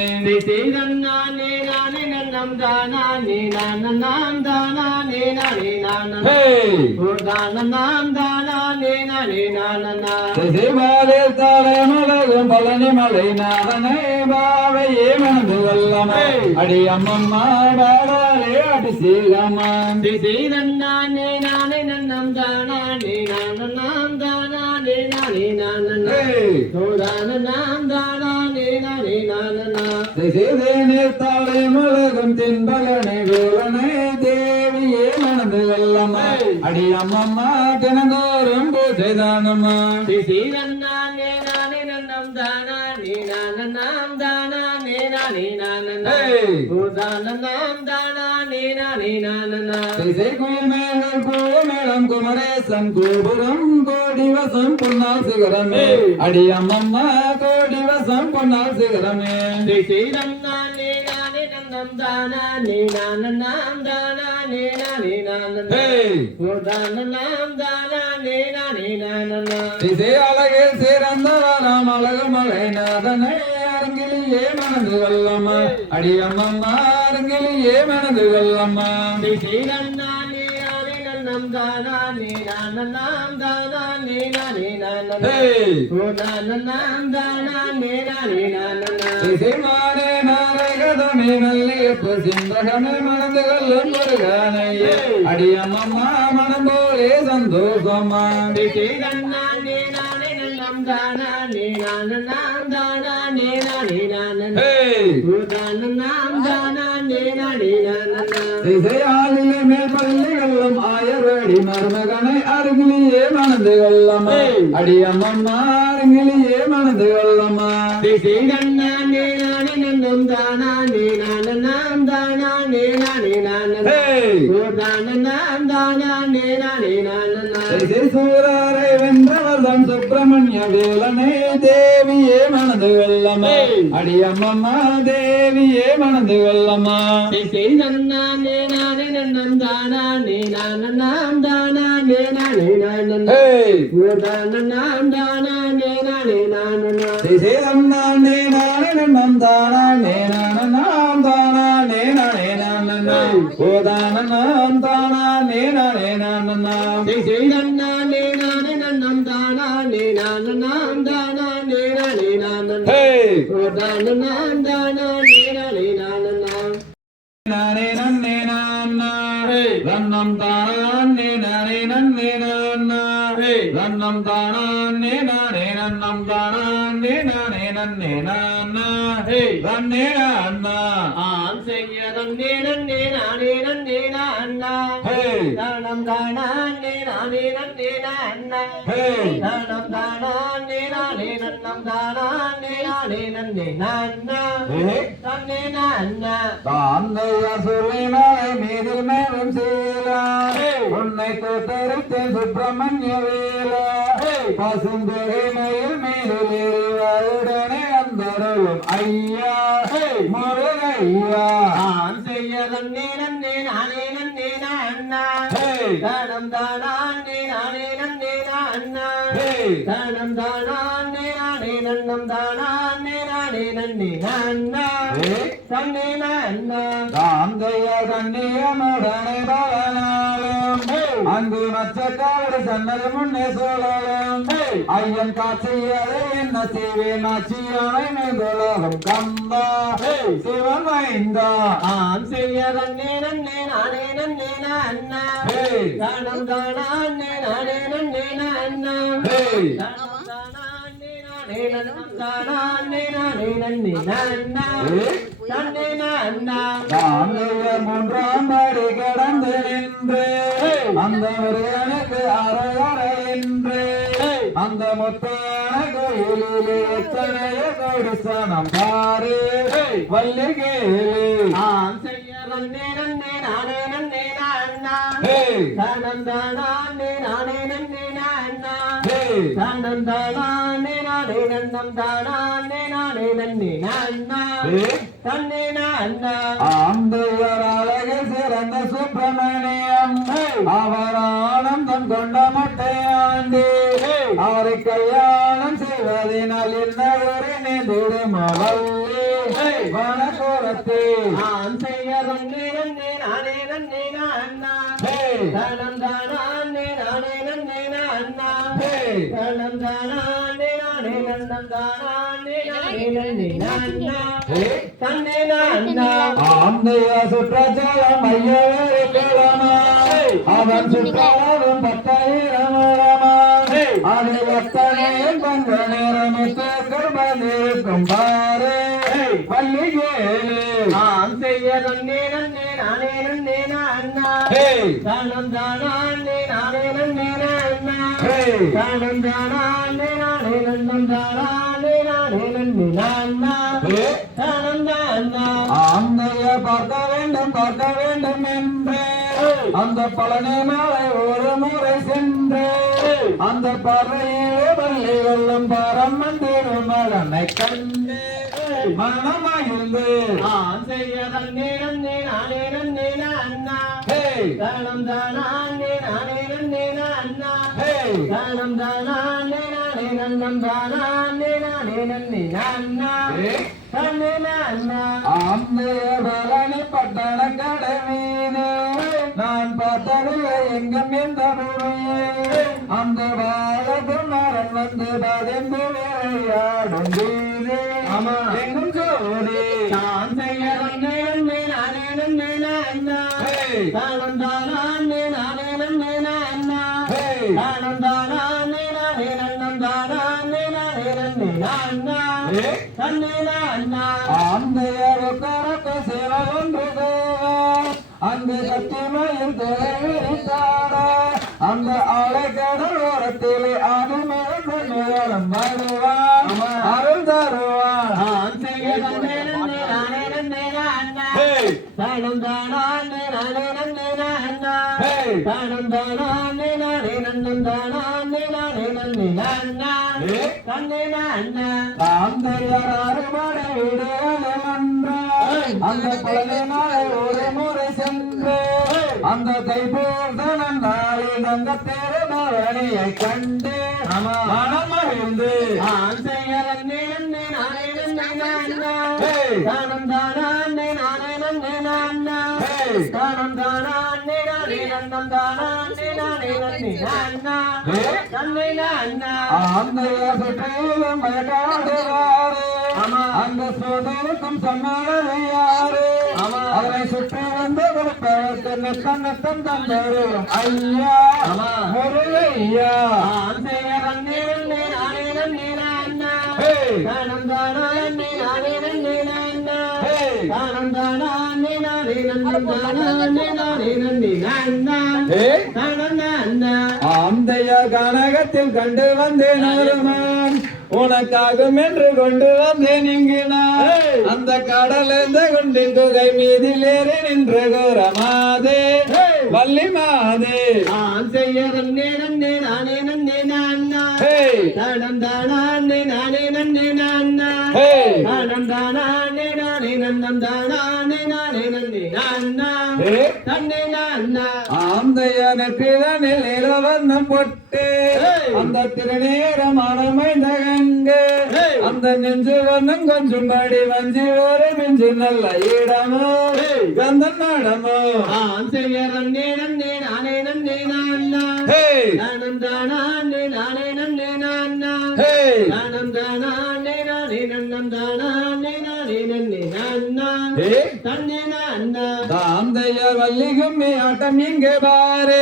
தலைமுலகும் பழனி மலை நாதனை பாவையே மணந்து கொள்ளமா அடி அம்மம்மா பாடாலே அடி சீலம்மா தலைமுலகும் தென்பகனை வேலனை தேவியே மணந்து கொள்ளமா அடி அம்மம்மா தினந்தோறும் பூஜை தானம்மா மேளம் குமரேசன் கோபுரம் கோடிவசம் பொன்னால் சிகரமே அடி அம்மம்மா கோடிவசம் பொன்னால் சிகரமே அழகே சிறந்தவராம் அழகு மலை நாதனை அருங்கிலேயே மனது கொள்ளம்மா அடி அம்மம்மா அருங்கிலேயே மனது கொள்ளம்மா மணந்து கொள்ளும் முருகனையே அடி அம்மம்மா மனம் போலே சந்தோஷமா திசையாளிலே மேல் பள்ளிகளும் ஆயர்வடி மருமகனை அருகிலேயே மணந்து கொள்ளம்மா அடி அம்மம்மா அருகிலேயே மணந்து கொள்ளம்மா சூரரை வென்றவர்தான் சுப்பிரமணிய வேலனை தேவியே மணந்து கொள்ளம்மா அடி அம்மம்மா தேவியே மணந்து கொள்ளம்மா ரன்னம் தானே நானே நன்னே நானா ரன்னம் தானே நானே நன்னம் தானே நானே நன்னே நானா ரன்னே நானா ஆன் செய்ய நன்னே நன்னே நானே நன்னே நானா தானம் தானே நானே நன்னே நானா தானம் தானே நானே நன்னம் தானே நானே நன்னே நானா நன்னே நானா தாந்தைய சொல்லினாலே மீது மேலும் சீலா உன்னை தோத்தரித்தேன் சுப்பிரமணிய வேலா பசுந்தொகை மயில் மேலுடனே வந்தருளும் ஐயா முருகையா ஆன் செய்ய நன்னே நன்னே நானே நன்னே நானா தானம் தானே நானே நன்னே நானா தானம் தானே நானே நன்னம் தானே நானே நன்னே நானா தன்னே நானா தாந்தைய கண்ணியமுடனே பவனாலும் அங்கு மச்சக்காடு சன்னது முன்னே சோழலும் ஐயன் காட்சியதை என்ன செய்வேன் ஆட்சியானை மேற்கொள்ளும் கம்பா சிவன் வைந்தா ஆம் செய்ய நன்னே நன்னே நானே நன்னே நானா தானம் தானே நானே நன்னே நானா தானம் தானே நானே நன்னம் தானே நானே நன்னே நானா தன்னே நானா தாந்தைய மூன்றாம் படி கடந்து நின்று அந்த முருகனுக்கு அரையறை என்று அந்த முத்தான கோயிலிலே எத்தனைய கோடி சனம் பாரு வல்லிகேலு ஆம் செய்ய நன்னே நன்னே நானே நன்னே நானா தானம் தானே நானே நன்னே நானா தானம் தானே நானே நானே நன்னம் தானே நானே நன்னே நன்னா தன்னே நன்னா ஆந்தையர் அழகு சிறந்த சுப்பிரமணியம் அவர் ஆனந்தம் கொண்ட மட்டையாண்டி அவரை கல்யாணம் செய்வதனால் என்ன ஒரு நிதிடும் வனகோரத்தே செய்ய நன்னே நன்னே நானே நன்னே நன்னா தனம் தானே நானே நன்னே நன்னா தனம் தானே நானே நன்னம் தானே நானே நன்னே நன்னா தன்னே நன்னா ஆந்தைய சுற்றச்சலம் ஐயவேறு கிழமா அவன் சுற்றாலும் 10,000 அதில் எத்தனையும் கொஞ்ச நேரமித்தர்கள் வந்திருக்கும் பாரு பள்ளிகேளு செய்ய நன்னே நன்னே நானே நன்னே நன்னா தனம் தானே நானே நன்னே நன்னா தனம் தானே நானே நன்னம் தானே நானே நன்னே நன்னா தனம் தானா ஆந்தைய பார்க்க வேண்டும் என்று அந்த பழனி மலை ஒரு முறை சென்று அந்த பறையிலே பள்ளி வெள்ளம் பரம்மன் திருமகனை கண்டு மனமகிழ்ந்து செய்ய நன்னே நன்னே நானே நன்னே நன்னா தனம் தானே நானே நன்னே நன்னா தனம் தானே நானே நன்னம் தானே நானே நன்னே நன்னா தன்னே நன்னா ஆந்தைய பழனி பட்டண கடை மீது நான் பார்த்ததில்லை எங்கும் எந்த பூமியே அந்த பாலகுமாரன் வந்து பதிந்து விளையாடும் வீடு எங்கும் ஜோடி செய்ய நன்னே நன்னே நானே நன்னே நன்னா தனம் தானே நானே நன்னே நன்னா தனம் தானே நானே நன்னம் தானே நானே நன்னே நன்னா தன்னே நன்னா ஆந்தையருக்கு சேவை ஒன்று தேவை அந்த சத்தியமையில் தேவைத்தாட அந்த ஆலை கடல் ஓரத்திலே அது மேலும் வருவான் அருள் தருவான் செய்ய நன்னே நன்னே நானே நன்னே நன்னா தனம் தானே நானே நன்னே நன்னா தனம் தானே நானே நன்னம் தானே நானே நன்னே நன்னா தன்னே நன்னா ஆந்தையர் அறுமடை விடையன்று அந்த பழனி மலை ஒரு முறை சென்று அந்த தைப்பூசனம் நாளில் அந்த திருமரணியை கண்டு மனமகிழ்ந்து செய்ய நன்னே நன்னே நானே நன்னே நன்னா தனம் தானே நானே நன்னே நன்னா தனம் தானே நானே நன்னம் தானே நானே நன்னே நன்னா தன்னை நன்னா ஆந்தைய சுற்றிலும் காடுவாரு அந்த சோதனுக்கும் சம்மதையாரு அவரை சுற்றி வந்து கொடுப்பதற்கு நெத்தம் தந்தரும் ஐயா முருகையா செய்ய நன்னே நன்னே நானே நன்னே நன்னா தனம் தானே நானே நன்னே நன்னா தனம் தானே நானே நன்னம் தானே நானே நன்னே நன்னா தனம் நன்னா ஆந்தைய கனகத்தில் கண்டு வந்தேன் அருமான் உனக்காகும் என்று கொண்டு வந்தேன் இங்கு நான் அந்த கடலெந்த குண்டின் தொகை மீதில் ஏறி நின்று கோரமாதே வள்ளி மாதே செய்ய நன்னே நன்னே நானே நன்னே நன்னா தனம் தானே நானே நன்னே நன்னா தனம் தானே நானே நன்னம் தானே நானே நன்னே நன்னா தன்னே நன்னா ஆந்தைய நெற்றிதனில் இளவர்ணம் பொட்டு அந்த திருநீரமான மைந்தகங்கு அந்த நெஞ்சு வண்ணம் கொஞ்சம் படி வஞ்சி ஒரு மிஞ்சு நல்ல இடமோ கந்தன் நாடமோ செய்ய நன்னே நன்னே நானே நன்னே நன்னா தனம் தானே நானே நன்னே நன்னா தனம் தானே நானே நன்னம் தானே நானே நன்னே நன்னா தன்னே நன்னா ஆந்தையர் வள்ளி கும்மி ஆட்டம் இங்கே பாரு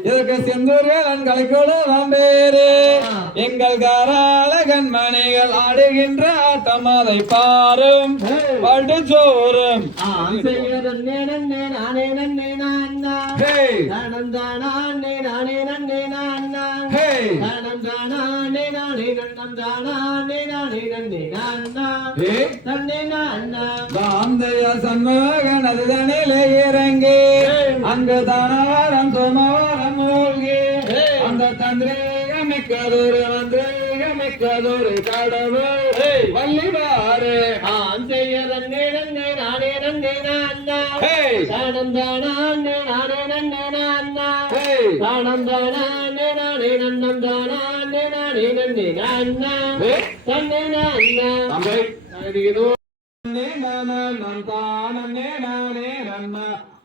இதற்கு செந்தூர்கள் கலைக்குழுவம் பேரு எங்கள் காராள கண்மணிகள் ஆடுகின்ற ஆட்டம் அதை பாரும் படுச்சோறும் செய்ய நன்னே நன்னே நானே நன்னே நன்னா தனம் தானே நானே நன்னே நன்னா தனம் தானே நானே நன்னம் தானே நானே நன்னே நன்னா தன்னே நன்னா ஆந்தைய சண்முகனது தனிலே இறங்கி அங்கு தனவரம் சோமவரம் மூழ்கி அந்த தந்திரிகமிக்கதொரு மந்திரிகமிக்க மிக்கதொரு கடவுள் வள்ளிவாறு ஆன் செய்ய நன்னே நன்னே நானே நன்னே நான்னா தானம் தானே நானே நன்னே நான்னா தானம் தானே நானே நன்னம் தானே நானே நன்னே நான்னா தன்னே நான்னா அடிக்குதோ நன்னம் தானே நானே நன்ன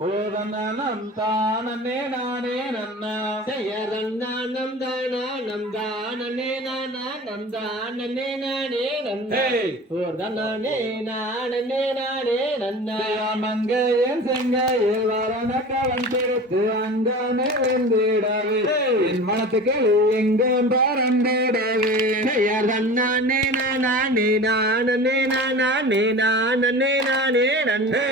ஓதனம் தானே நானே நன்ன செய்ய நன்னானம் தானம் தானே நானா நம் தானே நானே நன்னே ஓர்தனே நானே நானே நன்னா மங்கையன் செங்கையில் வரண கவன் திருத்து அங்கமே வெந்திடவே என் மனத்துக்கு எங்கும் பறந்திடவே நன்னானே நானே நானே நானே நானே நானே நன்னே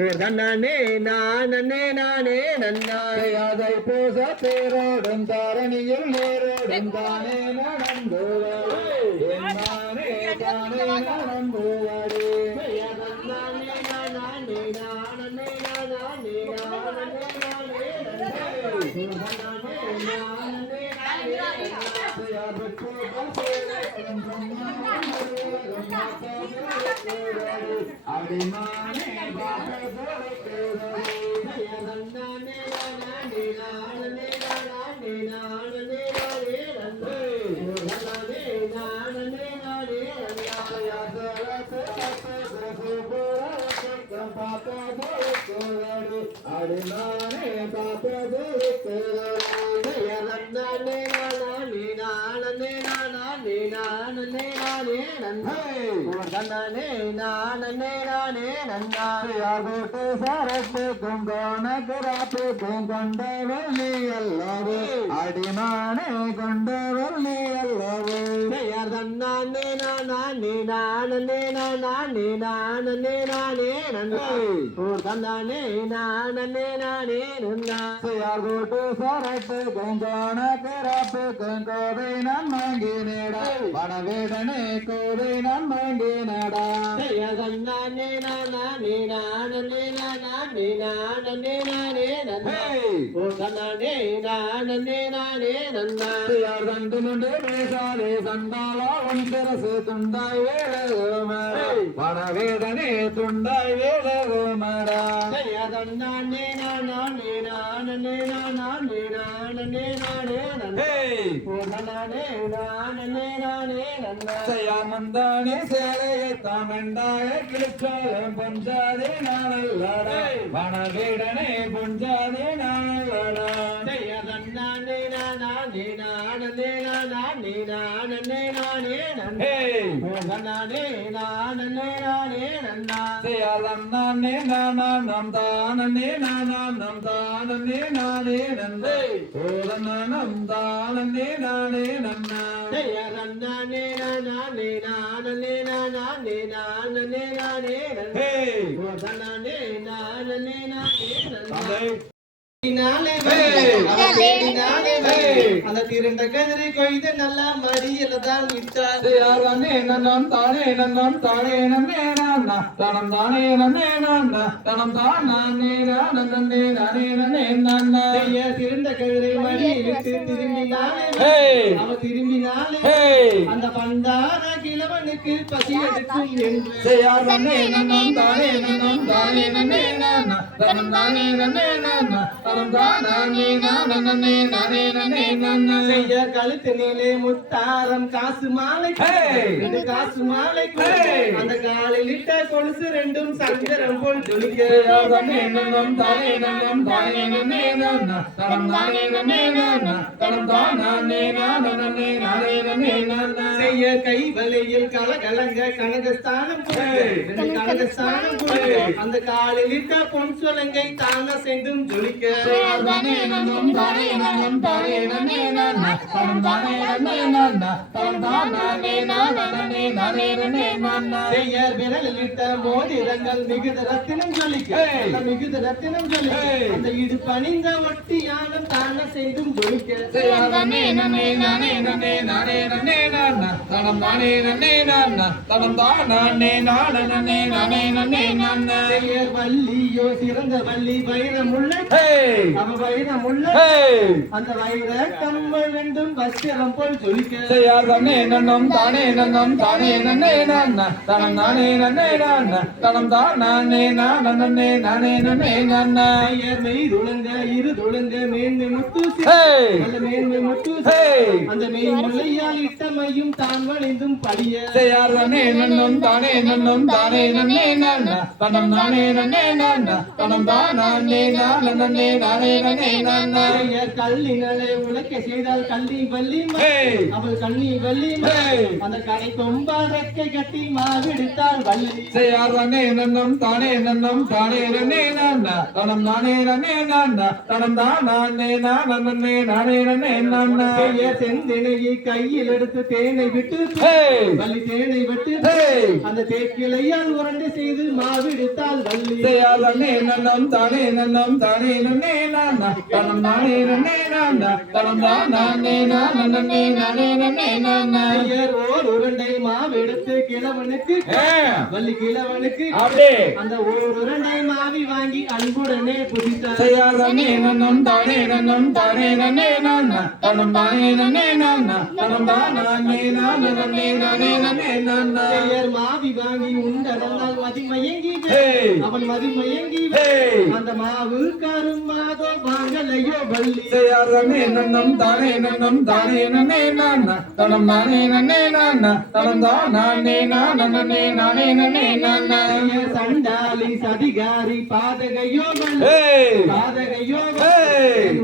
ஓர்தனே நானே நானே நன்னா அதை பூச தேரோடும் தாரணியில் நேரோடும் தானே நடந்துவாடு என் நானே தானே நடந்துவாடு நன்னானே நானே நானே நானே நானே அடிமானே அடிமானே சரத்து குங்கோணகுராத்து கொண்டவல்லி அல்லவு அடிமானே கொண்டவல்லி அல்லவு நன்னானே நானே நானே நானே நானே நானே நன்னா ஓர்தனே நானே நானே நன்னா யார்கோட்டு சரத்து கொங்கோணகுராத்து கோதை நான் வாங்கினேடா வனவேடனே கோதை நான் வாங்கினடா நன்னானே நானே நானே நானே நானே நானே நன்னா ஓர்தனே நானே நானே நன்னா யார் கண்டு நின்று பேசாதே சண்டாலா உன் சிரசு துண்டாய் வேடகோமரா வனவேடனே துண்டாய் வேடகோமரா நன்னானே நானே நானே நானே நானே நானே நன்னா ஓர்தனே நானே நானே நன்னா மந்தானே சேலையை தாமெண்டாய கிழிச்சாலும் பொஞ்சாதே நானல்லடா வனவேடனே பொஞ்சாதே நானல்லடா நன்னானே நானே நானே நானே நானே நானே நன்னே ஓர்தனே நானே நானே நன்னா நன்னே நானம் தானே நானம் தானே நானே நன்னே ஓதனம் தானே நானே நன்னா நன்னானே நானே நானே நானே நானே நானே நன்னே ஓர்தனே நானே நானே நன்னா அந்த திரண்ட கதிரை கொய்து நல்லா மடியில தான் விட்டார் நன்னம் தானே நன்னம் தானே நன்னே நானா தனம் தானே நன்னே நானா தனம் தான் நானே நன்னே நானே நன்னே நானா திரண்ட கதிரை மடியிலிட்டு திரும்பினாலே அவ திரும்பினாலே அந்த பண்டார கிழவனுக்கு பசி எடுக்கும் என்று நன்னம் தானே நன்னம் தானே நன்னே நானா தனம் தானே நன்னே நானா தனம் தான் நானே நானே நானே நன்னே நானா செய்ய கழுத்து நீலே முத்தாரம் காசு மாலை ரெண்டு காசு மாலை அந்த காலில் இட்ட கொலுசு ரெண்டும் சங்கரம் போல் ஜொலிக்க நன்னம் தானே நன்னம் தானே நன்னே நானா தனம் தானே நன்னே நானா தனம் தான் நானே நானே நானே நன்னே நானா செய்ய கை வலையில் கலகலங்க கனகஸ்தானம் ரெண்டு கனகஸ்தானம் அந்த காலில் இட்ட பொன் சொலங்கை தான சென்றும் ஜொலிக்க தானே நன்னம் தானே நன்னம் தானே நன்னே நானா தனம் தானே நன்னே நானா தனம் தான் நானே நானே நானே நன்னே நானா செய்ய விரலில் இட்ட மோதிரங்கள் மிகுத ரத்தினம் ஜொலிக்க அந்த மிகுத ரத்தினம் ஜொலிக்க அந்த இடு பணிந்த ஒட்டியானம் தான சென்றும் ஜொலிக்க தானே நன்னே நானே நன்னே நானே நன்னே நானா தனம் தானே நன்னே நானா தனம் தான் நானே நானே நானே நன்னே நானா செய்ய வள்ளியோ சிறந்த வள்ளி வைரமுள்ள அவ வைரமுள்ள அந்த வைர கம்மல் ரெண்டும் வஸ்திரம் போல் ஜொலிக்க செய்யாதே நன்னம் தானே நன்னம் தானே நன்னே நன்ன தனம் நானே நன்னே நன்ன தனம் தான் நானே நன்னே நானே நன்னே நன்ன ஐயர் மெய் துளங்க இரு துளங்க மேன்மை முத்து நல்ல மேன்மை முத்து அந்த மெய் முல்லையால் இட்ட மையும் தான் வளைந்தும் படிய செய்யாதே நன்னம் தானே நன்னே நன்ன தனம் நானே நன்னே நன்ன தனம் தான் நானே நன்னே நானே நன்னே நன்ன ஐயர் கல்லினலை உழைக்க செய்தால் கள்ளி வள்ளி அவள் கண்ணி வள்ளி அந்த கடை கொம்பால் ரெக்கை கட்டி மாவெடுத்தால் வள்ளி செய்யாதே நன்னம் தானே நன்னே நன்ன தனம் நானே நன்னே நன்ன தனம் தான் நானே நன்னே நானே நன்னே நன்ன செந்தினையை கையில் எடுத்து தேனை விட்டு வள்ளி தேனை விட்டு அந்த தேக்கிளையால் உரண்டு செய்து மாவெடுத்தால் வள்ளி செய்யாதே நன்னம் தானே நன்னே நன்ன தனம் நானே நன்னே நன்ன தனம் தான் நானே நன்னே நானே நன்னே நன்ன ஐயர் ஓர் உருண்டை மாவெடுத்து கிழவனுக்கு வள்ளி கிழவனுக்கு அப்படியே அந்த ஓர் உருண்டை மாவி வாங்கி அன்புடனே புதித்தார் செய்யாதே நன்னம் தானே நன்னே நன்ன தனம் நானே நன்னே நன்ன தனம் தான் நானே நன்னே நானே நன்னே நன்ன ஐயர் மாவி வாங்கி உண்டதனால் மதிமயங்கி அவன் மதிமயங்கி அந்த மாவு கரும் மாதோ வாங்கலையோ வள்ளி செய்யாதே நன்னம் தானே நன்னே நன்ன தனம் நானே நன்னே நன்ன தனம் தான் நானே நன்னே நானே நன்னே நன்ன ஐயர் சண்டாளி சதிகாரி பாதகையோ பாதகையோ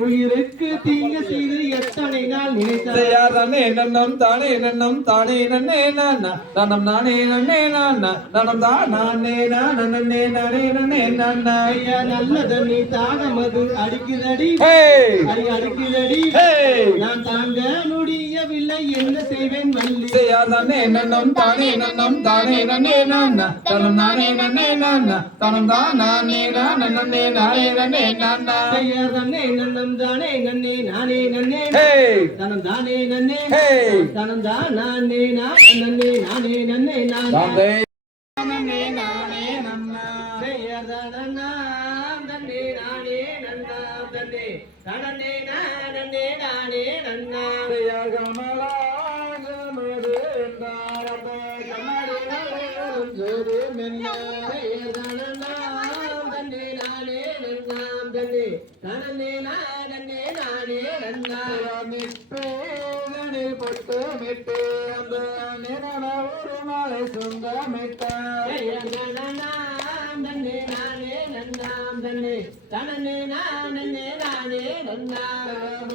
உயிருக்கு தீங்கு செய்து எத்தனை நாள் நினைத்தார் செய்யாதே நன்னம் தானே நன்னே நன்ன தனம் நானே நன்னே நன்ன தனம் தான் நானே நன்னே நானே நன்னே நன்ன ஐயா நல்லது நீ தாகமது அடிக்குதடி அடிக்குதடி நான் தாங்க முடியவில்லை என்ன செய்வேன் வள்ளி செய்யாதே நன்னம் தானே நன்னே நன்ன தனம் நானே நன்னே நன்ன தனம் தான் நானே நன்னே நானே நன்னே நன்ன ஐயா தன்னே நன்னம் தானே நன்னே நானே நன்னே தனம் தானே நன்னே தனம் தான் நானே நன்னே நானே நன்னே நானே நன்னே நானே நன்ன ஐயா தனனாம் தன்னே நானே நன்னாம் தன்னே தனனே நானே நானே நன்னாம் கமலாகமது என்றாரம்ப கமலிலும் ஜோதி மென்ன ஐயா தனனாம் தன்னே நானே நன்னாம் தன்னே தனனே நானே நானே நன்னாம் நிற்பேதனில் பட்டு மிட்டு அந்த நிறன ஒரு மாலை சொந்தமிட்டார் ஐயா தனனாம் தன்னே நானே நன்னாம் தன்னே தனனே நானே நானே நன்னாம்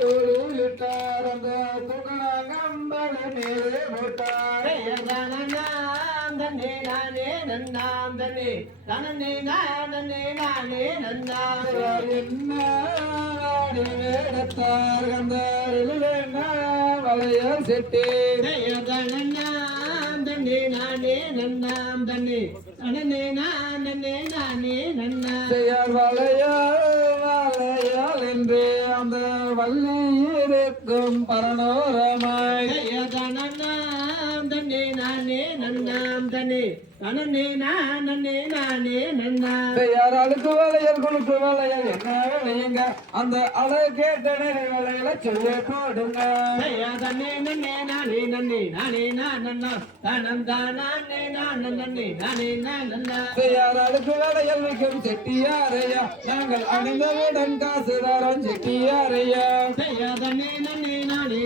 தொழிலிட்டார் அந்த துகணங்கம்பளை மேலே போட்டார் ஐயா தனனாம் தன்னே நானே நன்னாம் தன்னே தனனே நானே நானே நன்னாம் என்ன வேடத்தார் கந்தரில் வளையல் செட்டி ஐயா தனனாம் தன்னே நானே நன்னாம் தன்னே தனனே நானே நானே நன்னாம் செய்யார் வளையல் என்று அந்த வள்ளி இருக்கும் பரணோரமாய் ஐயா தனனாம் தன்னே நானே நன்னாம் தன்னே தனனே நானே நானே நன்னாம் செய்யார் அழுக்கு வளையல் குழுக்கு வளையல் என்ன விளையுங்க அந்த அழகு கேட்ட நெறி வளையல சொல்லி போடுங்க ஐயா தன்னே நன்னே நானே நன்னே நானே நன்னா தனம் தானே நானே நானே நன்னா செய்யார் அழுக்கு வளையல் விற்கும் செட்டியாரையா நாங்கள் அணிந்தவுடன் காசு தரம் செட்டியாரையா ஐயா தன்னே நன்னே நானே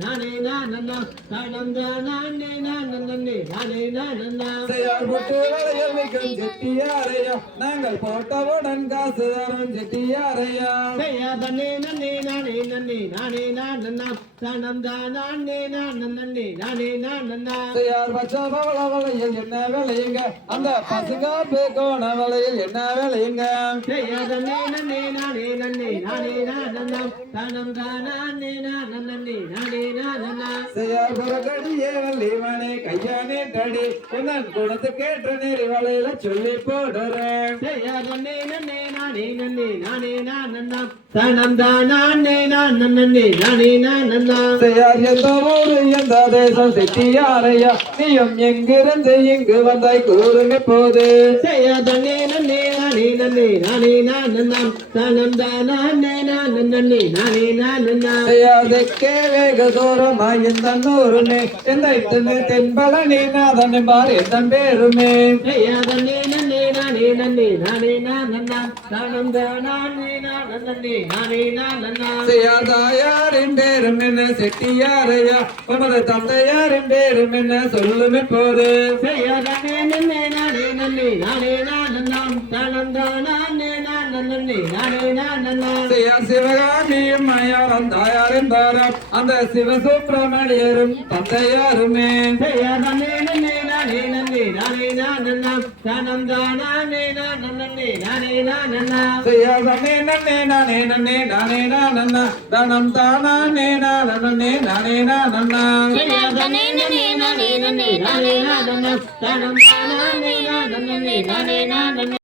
நானே நன்னா தனம் தானே நானே நன்னா செய்யார் புட்டு வளையல் விற்கும் செட்டியாரையா நாங்கள் போட்டவுடன் காசு தரம் செட்டியாரையா ஐயா தன்னே நன்னே நானே நன்னா தனம் தானே நானே நன்னா செய்யார் பச்சை பவள வளையல் என்ன விளையுங்க அந்த பசுங்காப்பு கோண வளையல் என்ன விளையுங்க ஐயா தன்னே நன்னே நானே நன்னா தனம் தானே நானே நன்னா செய்யார் புறக்கடியே வள்ளி மனை கையானே தடி உன்னன் குணத்து கேட்ட நெறி வளையல சொல்லி போடு தரும் செய்யா நன்னே நன்னே நானே நன்னே நானே நானன்னா தானம் தானே நானே நானே நானன்னா செய்யார் எந்த ஊரு எந்த தேசம் செட்டியாரையா நீயும் எங்கிருந்து இங்கு வந்தாய் கூறும் எப்போது செய்யா நன்னே நன்னே நானே நன்னே நானே நானன்னா தானம் தானே நானே நானே நானன்னா செய்யாதே வேக தூரமாய் இந்த நூறுமே எந்த இத்தனை தென்பழனி நாதன் பார் எத்தன் பேருமே செய்யா நன்னே நன்னே நானே நன்னே நானே நானன்னா தானம் தானே நானே நானே நானன்னா செய்யாதாயாரின் பேரும் என்ன செட்டியாரையா உமது தந்தையாரின் பேரும் என்ன சொல்லும் எப்போது செய்யா நன்னே நன்னே நானே நன்னே நானே நானன்னா தானம் தானே நானே நானே நானன்னா செய்யா சிவகாமியும் மயாரம் தாயாரின் பாரம் அந்த சிவசுப்பிரமணியரும் தந்தையாருமே செய்யா நன்னே நன்னே நானே நன்னே நானே நானன்னா தானம் தானே நானே நானன்னா செய்யா தன்னே நன்னே நானே நன்னே நானே நானன்னா தனம் தானே நானே நானே நானன்னா செய்யா நன்னே நன்னே நானே நன்னே நானே நானன்னா தானம் தானே நானே நானே நானே